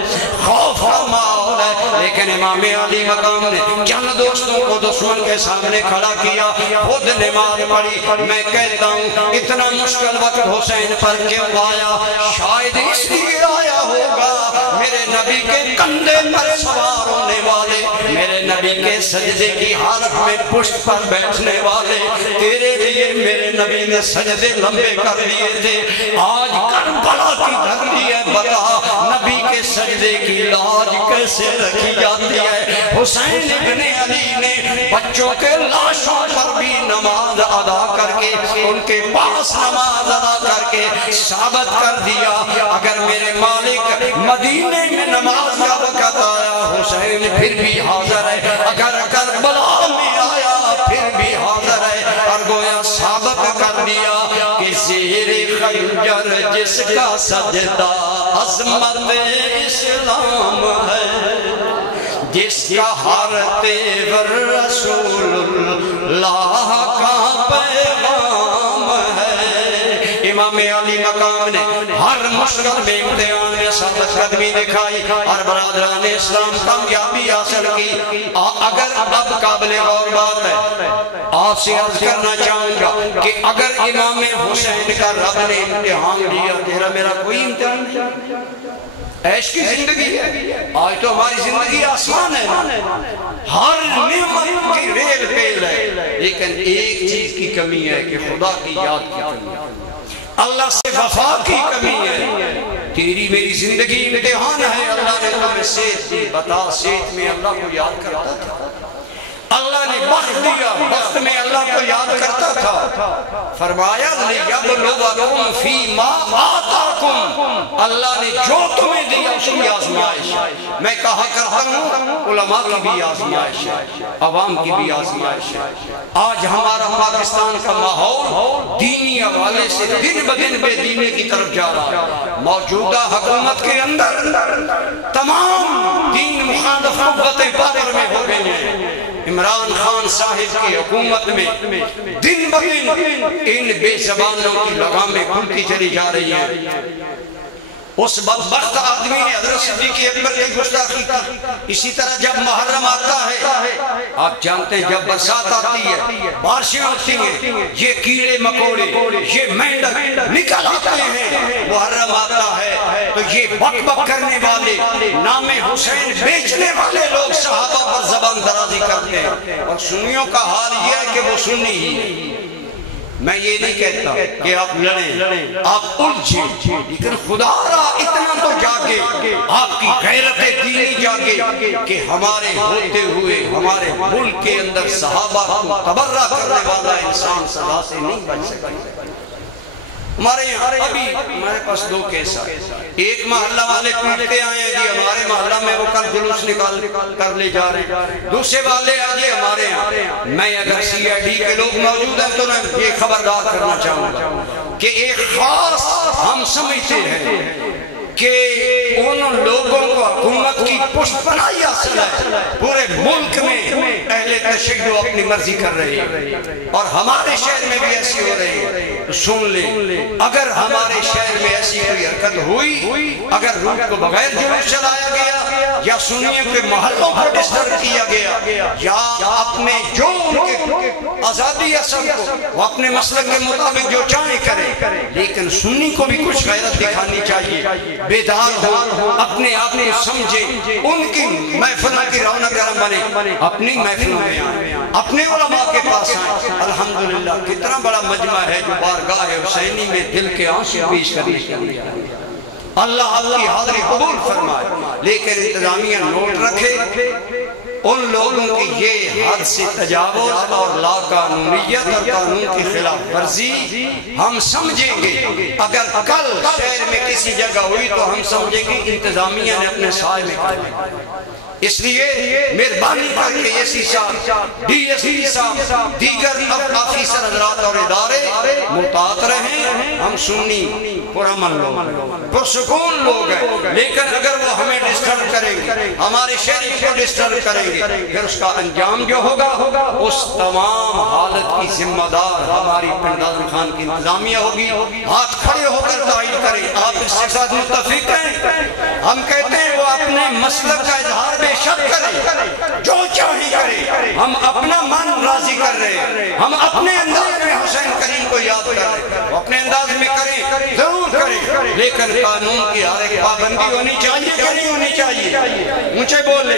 خوف کا ماحول ہے۔ لیکن امام علی مقام نے چند دوستوں کو دشمن کے سامنے کھڑا کیا، خود نماز پڑھی۔ میں کہتا ہوں اتنا مشکل وقت حسین پر کیوں آیا؟ شاید اس لیے آیا ہوگا میرے نبی کے کندھے پر سوار ہونے میرے نبی کے سجدے کی حالت میں پشت پر بیٹھنے والے تیرے لیے میرے نبی نے سجدے لمبے کر دیے تھے، آج کربلا کی دھرتی ہے، بتا نبی کے سجدے کی لاج کیسے رکھی جاتی ہے؟ حسین ابن علی نے بچوں کے لاشوں پر بھی نماز ادا کر کے ان کے پاس نماز ادا کر کے ثابت کر دیا اگر میرے مالک مدینے میں نماز کا وقت آیا حسین پھر بھی حاضر ہے، اگر کربلا میں آیا پھر بھی حاضر ہے، اور گویا ثابت کر دیا کہ زیر خنجر جس کا سجدہ عظمت اسلام ہے، جس کا ہر تیور رسول اللہ کا پیغام ہے۔ امام علی مقام نے ہر مشکل میں امتحان میں ثابت قدمی دکھائی اور برادران اسلام کامیابی حاصل کی۔ اگر اب قابل غور بات ہے، آپ سے عرض کرنا چاہوں گا کہ اگر امام حسین کا رب نے امتحان لیا، تیرا میرا کوئی امتحان نہیں، عیش کی زندگی ہے، آج تو ہماری زندگی آسان ہے، ہر نعمت کی ریل پیل ہے، لیکن ایک چیز کی کمی ہے کہ خدا کی یاد کی کمی ہے، اللہ سے وفا کی کمی ہے۔ تیری میری زندگی امتحان ہے، اللہ نے تمہیں صحت دی، بتا صحت میں اللہ کو یاد کرتا تھا، اللہ نے بخت دیا، بخت میں اللہ کو یاد کرتا تھا، فرمایا لِيَبْلُوَكُمْ فِي مَا آتَاكُمْ، اللہ نے جو تمہیں دیا اس کی آزمائش ہے۔ میں کہا کرتا ہوں علماء کی بھی آزمائش ہے، عوام کی بھی آزمائش ہے۔ آج ہمارا پاکستان کا ماحول دینی حوالے سے دن بدن بے دینی کی طرف جا رہا ہے، موجودہ حکومت کے اندر تمام دین مخالف قوتیں پاور میں ہو گئی ہیں، عمران خان صاحب کی حکومت میں دن بدن ان بے زبانوں کی لگامیں کھلتی چلی جا رہی ہیں۔ اس بدبخت آدمی نے حضرت صدیق اکبر کی گستاخی کی۔ اسی طرح جب محرم آتا ہے، آپ جانتے ہیں جب برسات آتی ہے، بارشیں ہوتی ہیں، یہ کیڑے مکوڑے، یہ مینڈک نکل آتے ہیں، محرم آتا ہے تو یہ بک بک کرنے والے، نام حسین بیچنے والے لوگ صحابہ پر زبان درازی کرتے ہیں، اور سنیوں کا حال یہ ہے کہ وہ سنی ہی۔ میں یہ نہیں کہتا کہ آپ لڑیں، آپ الجھیں، لیکن خدا را اتنا تو جاگے، آپ کی غیرت دینی جاگے کہ ہمارے ہوتے ہوئے ہمارے ملک کے اندر صحابہ کو تبرہ کرنے والا انسان سزا سے نہیں بچ سکتا۔ ہمارے یہاں ابھی ہمارے پاس دو کیس آئے، ایک محلہ والے پیٹتے آئے ہیں جی ہمارے محلہ میں وہ کل جلوس نکال کر لے جا رہے ہیں، دوسرے والے آجے ہمارے یہاں۔ میں اگر سی آئی ڈی کے لوگ موجود ہیں تو میں یہ خبردار کرنا چاہوں گا کہ ایک خاص ہم سمجھتے ہیں کہ ان لوگوں کو حکومت کی پشت پناہی حاصل ہے، پورے ملک میں اہل تشیع اپنی مرضی کر رہے ہیں اور ہمارے شہر میں بھی ایسی ہو رہی ہے۔ تو سن لیں، اگر ہمارے شہر میں ایسی کوئی حرکت ہوئی، اگر روح کو بغیر جلوس چلایا گیا یا سنیوں کے محلوں کو ڈسٹرب کیا گیا یا اپنے جو ان کے آزادی اصل کو وہ اپنے مسلک کے مطابق جو چاہیں کریں، لیکن سنی کو بھی کچھ غیرت دکھانی چاہیے، بیدار ہو، اپنے آپ کو سمجھیں، ان کی محفلوں کی رونق گرم بنے، اپنی محفلوں میں آئیں، اپنے علماء کے پاس آئیں۔ الحمدللہ کتنا بڑا مجمع ہے جو بارگاہ حسینی میں دل کے آنسو پیش کرنے کے لیے اللہ کی حاضری قبول فرمائے، لیکن انتظامیہ نوٹ رکھے ان لوگوں کی یہ حد سے تجاوز اور لا قانونیت اور قانون کی خلاف ورزی ہم سمجھیں گے۔ اگر کل شہر میں کسی جگہ ہوئی تو ہم سمجھیں گے انتظامیہ نے اپنے سائے میں کیا۔ اس لیے مہربانی کر کے ایس پی صاحب، ڈی ایس پی صاحب، دیگر آفیسر حضرات اور ادارے محتاط رہیں۔ ہم سنی پرامن لوگ، پرسکون لوگ ہیں، لیکن اگر وہ ہمیں ڈسٹرب کریں گے، ہمارے شہری کو ڈسٹرب کریں گے، پھر اس کا انجام جو ہوگا اس تمام حالت کی ذمہ دار ہماری پنڈال خان کی انتظامیہ ہوگی۔ ہاتھ کھڑے ہو کر تائید کریں، آپ اس کے ساتھ متفق ہیں؟ ہم کہتے ہیں وہ اپنے مسلک کا اظہار بے شک کریں، جو چاہی کریں، ہم اپنا من راضی کر رہے ہیں، ہم اپنے انداز میں حسین کریم کو یاد کر رہے ہیں، وہ اپنے انداز میں کریں، ضرور کریں، لیکن قانون کی ہر ایک پابندی ہونی چاہیے کہ نہیں ہونی چاہیے؟ اونچے بولے.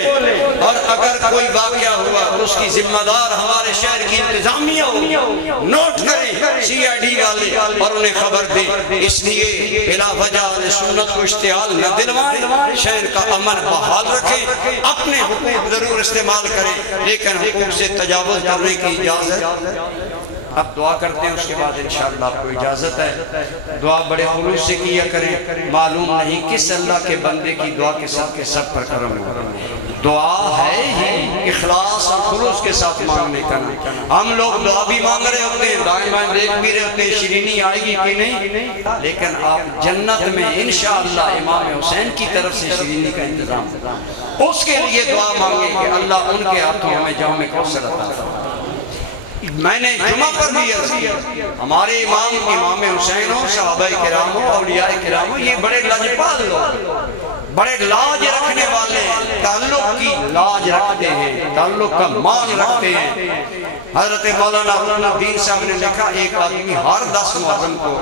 اور اگر کوئی واقعہ ہوا تو اس کی ذمہ دار ہمارے شہر کی انتظامیہ ہو. نوٹ کریں CID والے اور انہیں خبر دیں. اس لیے بلا وجہ اہل سنت کو اشتعال نہ دلوائیں. شہر کا امن بحال رکھیں. اپنے حقوق ضرور استعمال کریں لیکن حقوق سے تجاوز کرنے کی اجازت. اب دعا کرتے ہیں, اس کے بعد انشاءاللہ آپ کو اجازت ہے. دعا بڑے خلوص سے کیا کریں. معلوم نہیں کس اللہ کے بندے کی دعا کے ساتھ کے سب پر کرم ہو. دعا ہے ہی اخلاص اور خلوص کے ساتھ مانگنے کا. ہم لوگ دعا بھی مانگ رہے ہوتے ہیں, دائیں بائیں دیکھ بھی رہے ہوتے ہیں شیرینی آئے گی کہ نہیں, لیکن آپ جنت میں انشاءاللہ امام حسین کی طرف سے شیرینی کا انتظام اس کے لیے دعا مانگیں کہ اللہ ان کے ہاتھوں ہمیں جام کوثر عطا فرمائے. میں نے جمعہ پر بھی عرض کیا, ہمارے امام حسین ہو, صحابہ کرام ہو, اولیاء کرام ہو, یہ بڑے لاجپال لوگ, بڑے لاج رکھنے والے ہیں, تعلق کی لاج رکھتے ہیں, تعلق کا مان رکھتے ہیں. حضرت مولانا عبد الدین صاحب نے لکھا ایک آدمی ہر 10 محرم کو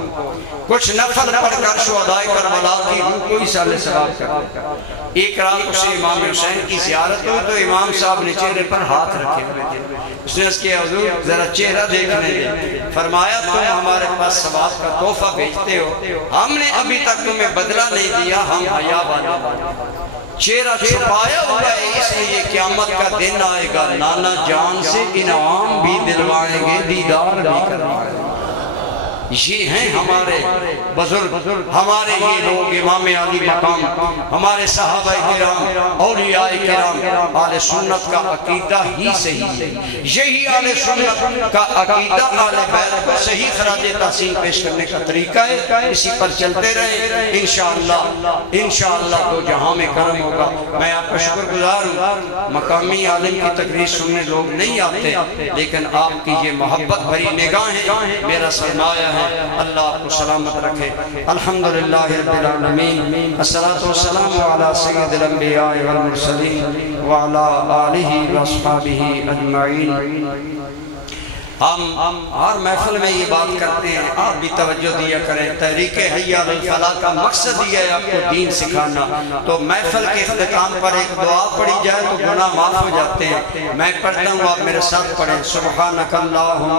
کچھ نفل پڑھ کر شہدائے کربلا کی روح کو ایصال ثواب کرتا. ایک رات اسے امام حسین کی زیارت ہوئی تو امام صاحب نے چہرے پر ہاتھ رکھے ہوئے تھے. اس نے اس کے حضور ذرا چہرہ دیکھنے دے. فرمایا تم ہمارے پاس ثواب کا تحفہ بھیجتے ہو, ہم نے ابھی تک تمہیں بدلہ نہیں دیا, ہم حیا والے. چہرہ چھپایا ہوا ہے اس لیے قیامت کا دن آئے گا, نانا جان سے انعام بھی دلوائیں گے, دیدار بھی کروائیں گے. یہ ہیں ہمارے بزرگ, ہمارے یہ لوگ امام علی مقام, ہمارے صحابہ کرام, اولیاء کرام. اہل سنت کا عقیدہ ہی صحیح ہے. یہی اہل سنت کا عقیدہ اہل بیت کو صحیح خراج تحسین پیش کرنے کا طریقہ ہے. اسی پر چلتے رہیں انشاءاللہ تو جہاں میں کرم ہوگا. میں آپ کا شکر گزار ہوں, مقامی عالم کی تقریر سننے لوگ نہیں آتے, لیکن آپ کی یہ محبت بھری نگاہیں میرا سرمایہ ہے. اللہ آپ کو سلامت رکھے. الحمدللہ رب العالمین, الصلاة والسلام علی سید الانبیاء والمرسلین وعلی آلہ واصحابہ اجمعین. ہم ہر محفل میں یہ بات کرتے ہیں, آپ بھی توجہ دیا کریں. تحریک حی علی الفلاح کا مقصد یہ ہے آپ کو دین سکھانا. تو محفل کے اختتام پر ایک دعا پڑھی جائے تو گناہ معاف ہو جاتے ہیں. میں پڑھتا ہوں, آپ میرے ساتھ پڑھیں. سبحانک اللہم,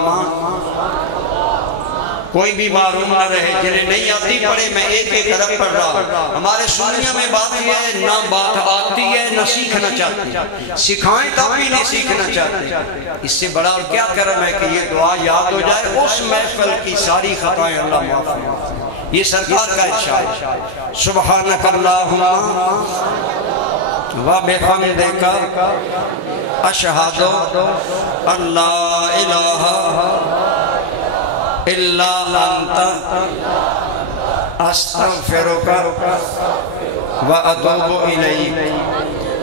کوئی بھی معروم نہ رہے, جنہیں نہیں آتی پڑھے, میں ایک ایک عرب پڑھ رہا ہوں. ہمارے سنیوں میں بات یہ ہے, نہ بات آتی ہے نہ سیکھنا چاہتے, سکھائیں تب بھی نہیں سیکھنا چاہتے. اس سے بڑا اور کیا کرم ہے کہ یہ دعا یاد ہو جائے, اس محفل کی ساری خطائیں اللہ معاف فرمائے. یہ سرکار کا ارشاد ہے. سبحانک اللہم و بحمدک اشہد ان لا الہ الا انت استغفرک و اتوب الیک.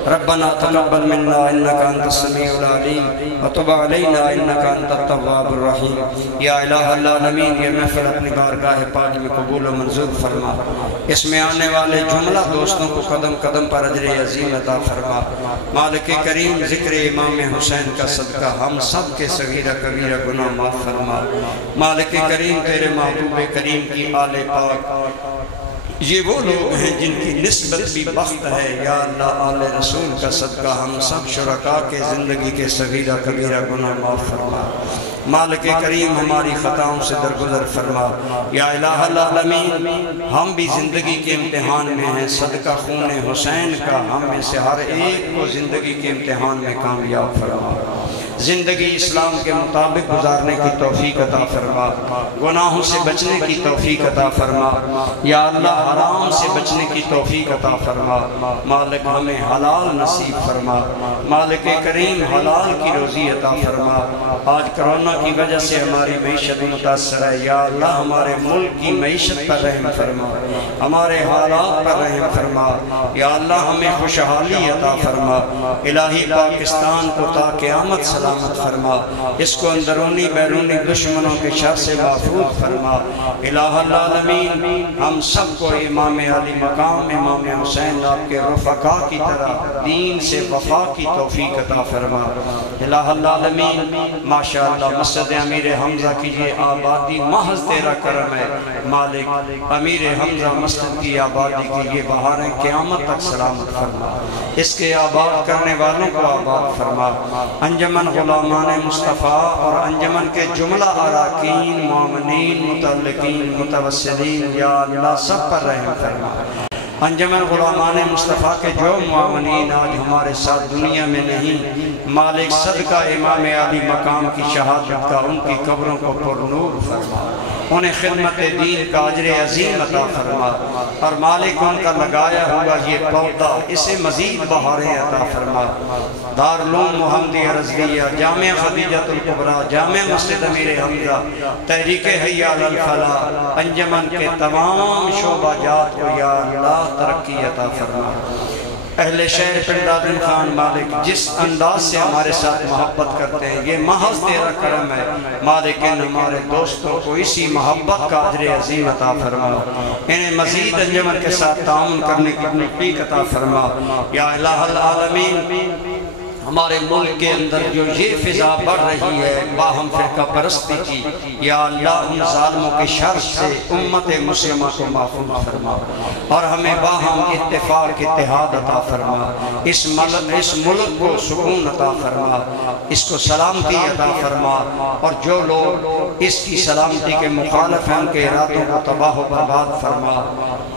ربنا تقبل منا انك انت السميع العليم وتب علينا انك انت التواب الرحيم. یا الہ العالمین, یہ محفل اپنی بارگاہ پاک میں قبول و منظور فرما. اس میں آنے والے جملہ دوستوں کو قدم قدم پر اجر عظیم عطا فرما. مالک کریم, ذکر امام حسین کا صدقہ ہم سب کے صغیرہ کبیرہ گناہ معاف فرما. مالک کریم, تیرے محبوب کریم کی آل پاک یہ وہ لوگ ہیں جن کی نسبت بھی بخت ہے. یا اللہ, آل رسول کا صدقہ ہم سب شرکاء کے زندگی کے صغیرہ کبیرہ گناہ معاف فرما. مالک کریم, ہماری خطاؤں سے درگزر فرما. یا الہ العالمین, ہم بھی زندگی کے امتحان میں ہیں, صدقہ خون حسین کا ہم میں سے ہر ایک کو زندگی کے امتحان میں کامیاب فرما. زندگی اسلام کے مطابق گزارنے کی توفیق عطا فرما. گناہوں سے بچنے کی توفیق عطا فرما. یا اللہ, حرام سے بچنے کی توفیق عطا فرما. مالک, ہمیں حلال نصیب فرما. مالک کریم, حلال کی روزی عطا فرما. آج کرونا کی وجہ سے ہماری معیشت متاثر ہے. یا اللہ, ہمارے ملک کی معیشت پر رحم فرما, ہمارے حالات پر رحم فرما. یا اللہ, ہمیں خوشحالی عطا فرما. الہی, پاکستان کو تا قیامت سلام سلامت فرما، اس کو اندرونی بیرونی دشمنوں کے شر سے محفوظ فرما۔ الہ العالمین ہم سب کو امام علی مقام امام حسین آپ کے رفقا کی طرح دین سے وفا کی توفیق عطا فرما۔ الہ العالمین ماشاءاللہ مسجد امیر حمزہ کی یہ آبادی محض تیرا کرم ہے مالک، امیر حمزہ مسجد کی آبادی کی یہ بہاریں قیامت تک سلامت فرما، اس کے آباد کرنے والوں کو آباد فرما۔ انجمن غلامان مصطفیٰ اور انجمن کے جملہ اراکین مومنین متعلقین متوسلین یا اللہ سب پر رحم فرما۔ انجمن غلامان مصطفیٰ کے جو معاونین آج ہمارے ساتھ دنیا میں نہیں، مالک صدقہ امام علی مقام کی شہادت کا ان کی قبروں کو پر نور فرما، انہیں خدمت دین کا اجر عظیم عطا فرما، اور مالک ان کا لگایا ہوا یہ پودا اسے مزید بہاریں عطا فرما۔ دارالعلوم محمدیہ رضویہ، جامعہ خدیجۃ الکبریٰ، جامعہ مسجد امیر حمزہ، تحریک حی علی الفلاح، انجمن کے تمام شعبہ جات کو یا اللہ ترقی عطا فرما۔ اہل شہر پنڈادن خان مالک جس انداز سے ہمارے ساتھ محبت کرتے ہیں یہ محض تیرا کرم ہے مالک، ان ہمارے دوستوں کو اسی محبت کا اجر عظیم عطا فرما، انہیں مزید انجمن کے ساتھ تعاون کرنے کی توفیق عطا فرما۔ یا الہ العالمین ہمارے ملک کے اندر جو یہ فضا بڑھ رہی ہے باہم فرقہ پرستی کی، یا اللہ ان ظالموں کے شر سے امت مسلمہ کو محفوظ فرما، اور ہمیں باہم اتفاق اتحاد عطا فرما، اس ملک کو سکون عطا فرما، اس کو سلامتی عطا فرما، اور جو لوگ اس کی سلامتی کے مخالف ہیں ان کے ارادوں کو تباہ و برباد فرما۔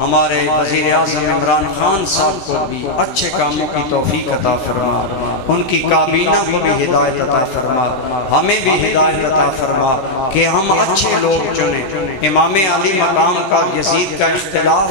ہمارے وزیر اعظم عمران خان صاحب کو بھی اچھے کاموں کی توفیق عطا فرما، ان کی کابینہ کو بھی ہدایت عطا فرما، ہمیں بھی ہدایت عطا فرما کہ ہم اچھے لوگ چنیں۔ امام علی مقام کا یزید کا اختلاف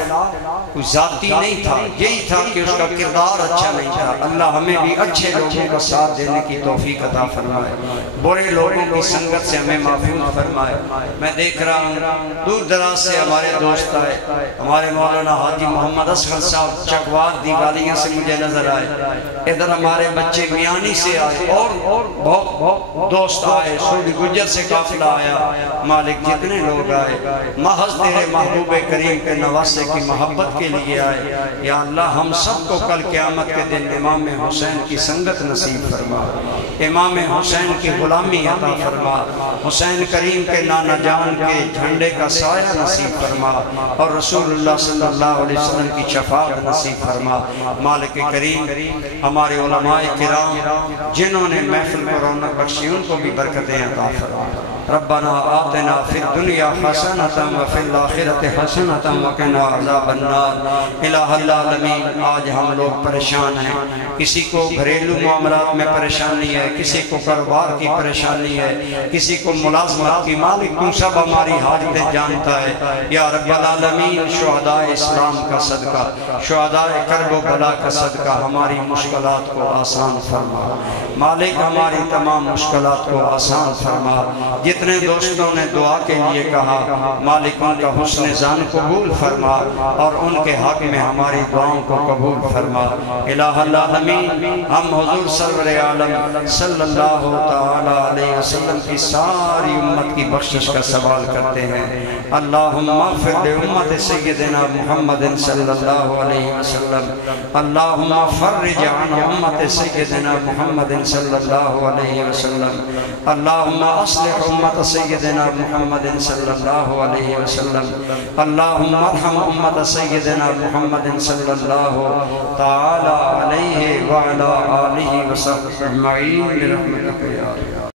کوئی ذاتی نہیں تھا، یہی تھا کہ اس کا کردار اچھا نہیں تھا۔ اللہ ہمیں بھی اچھے لوگوں کا ساتھ دینے کی توفیق عطا فرمائے، برے لوگوں کی سنگت سے ہمیں محفوظ فرمائے۔ میں دیکھ رہا ہوں دور دراز سے ہمارے دوست آئے، ہمارے مولانا حاجی محمد اصغر صاحب چکوار دیوالیاں سے مجھے نظر آئے، ادھر ہمارے بچے میانی سے آئے، اور بہت دوست آئے، سعودی گجر سے قافلہ آیا۔ مالک جتنے لوگ آئے محض تیرے محبوب کریم کے نواسے کی محبت کے لیے آئے۔ یا اللہ ہم سب کو کل قیامت کے دن امام حسین کی سنگت نصیب فرما، امام حسین کی غلامی عطا فرما، حسین کریم کے نانا جان کے جھنڈے کا سایہ نصیب فرما، اور رسول اللہ صلی اللہ علیہ وسلم کی شفاعت نصیب فرما۔ مالک کریم ہمارے علماء کرام جنہوں نے محفل کو رونق بخشی ان کو بھی برکتیں عطا فرما۔ ربنا آتنا فی الدنیا حسنۃ وفی الآخرۃ حسنۃ وقنا عذاب النار۔ الہ العالمین آج ہم لوگ پریشان ہیں، کسی کو گھریلو معاملات میں پریشانی ہے، کسی کو کاروبار کی پریشانی ہے، کسی کو ملازمت کی، مالک تو سب ہماری حاجتیں جانتا ہے۔ یا رب العالمین شہداء اسلام کا صدقہ، شہداء کرب و بلا کا صدقہ ہماری مشکلات کو آسان فرما، مالک ہماری تمام مشکلات کو آسان فرما۔ جتنے دوستوں نے دعا کے لیے کہا مالک ان کا حسن ظن قبول فرما، اور ان کے حق میں ہماری دعاؤں کو قبول فرما۔ الہ العالمین ہم حضور سرور عالم صلی اللہ تعالی علیہ وسلم کی ساری امت کی بخشش کا سوال کرتے ہیں۔ اللہم اغفر لامت سیدنا محمد صلی اللہ علیہ وسلم، اللہم فرج عن امت سیدنا محمد صلی اللہ علیہ وسلم، اللہم اصلح امت سیدنا محمد صلی اللہ علیہ وسلم، اللہم ارحم امت سیدنا محمد صلی اللہ تعالی علیہ وعلا آلہ وسلم اجمعین برحمتک یا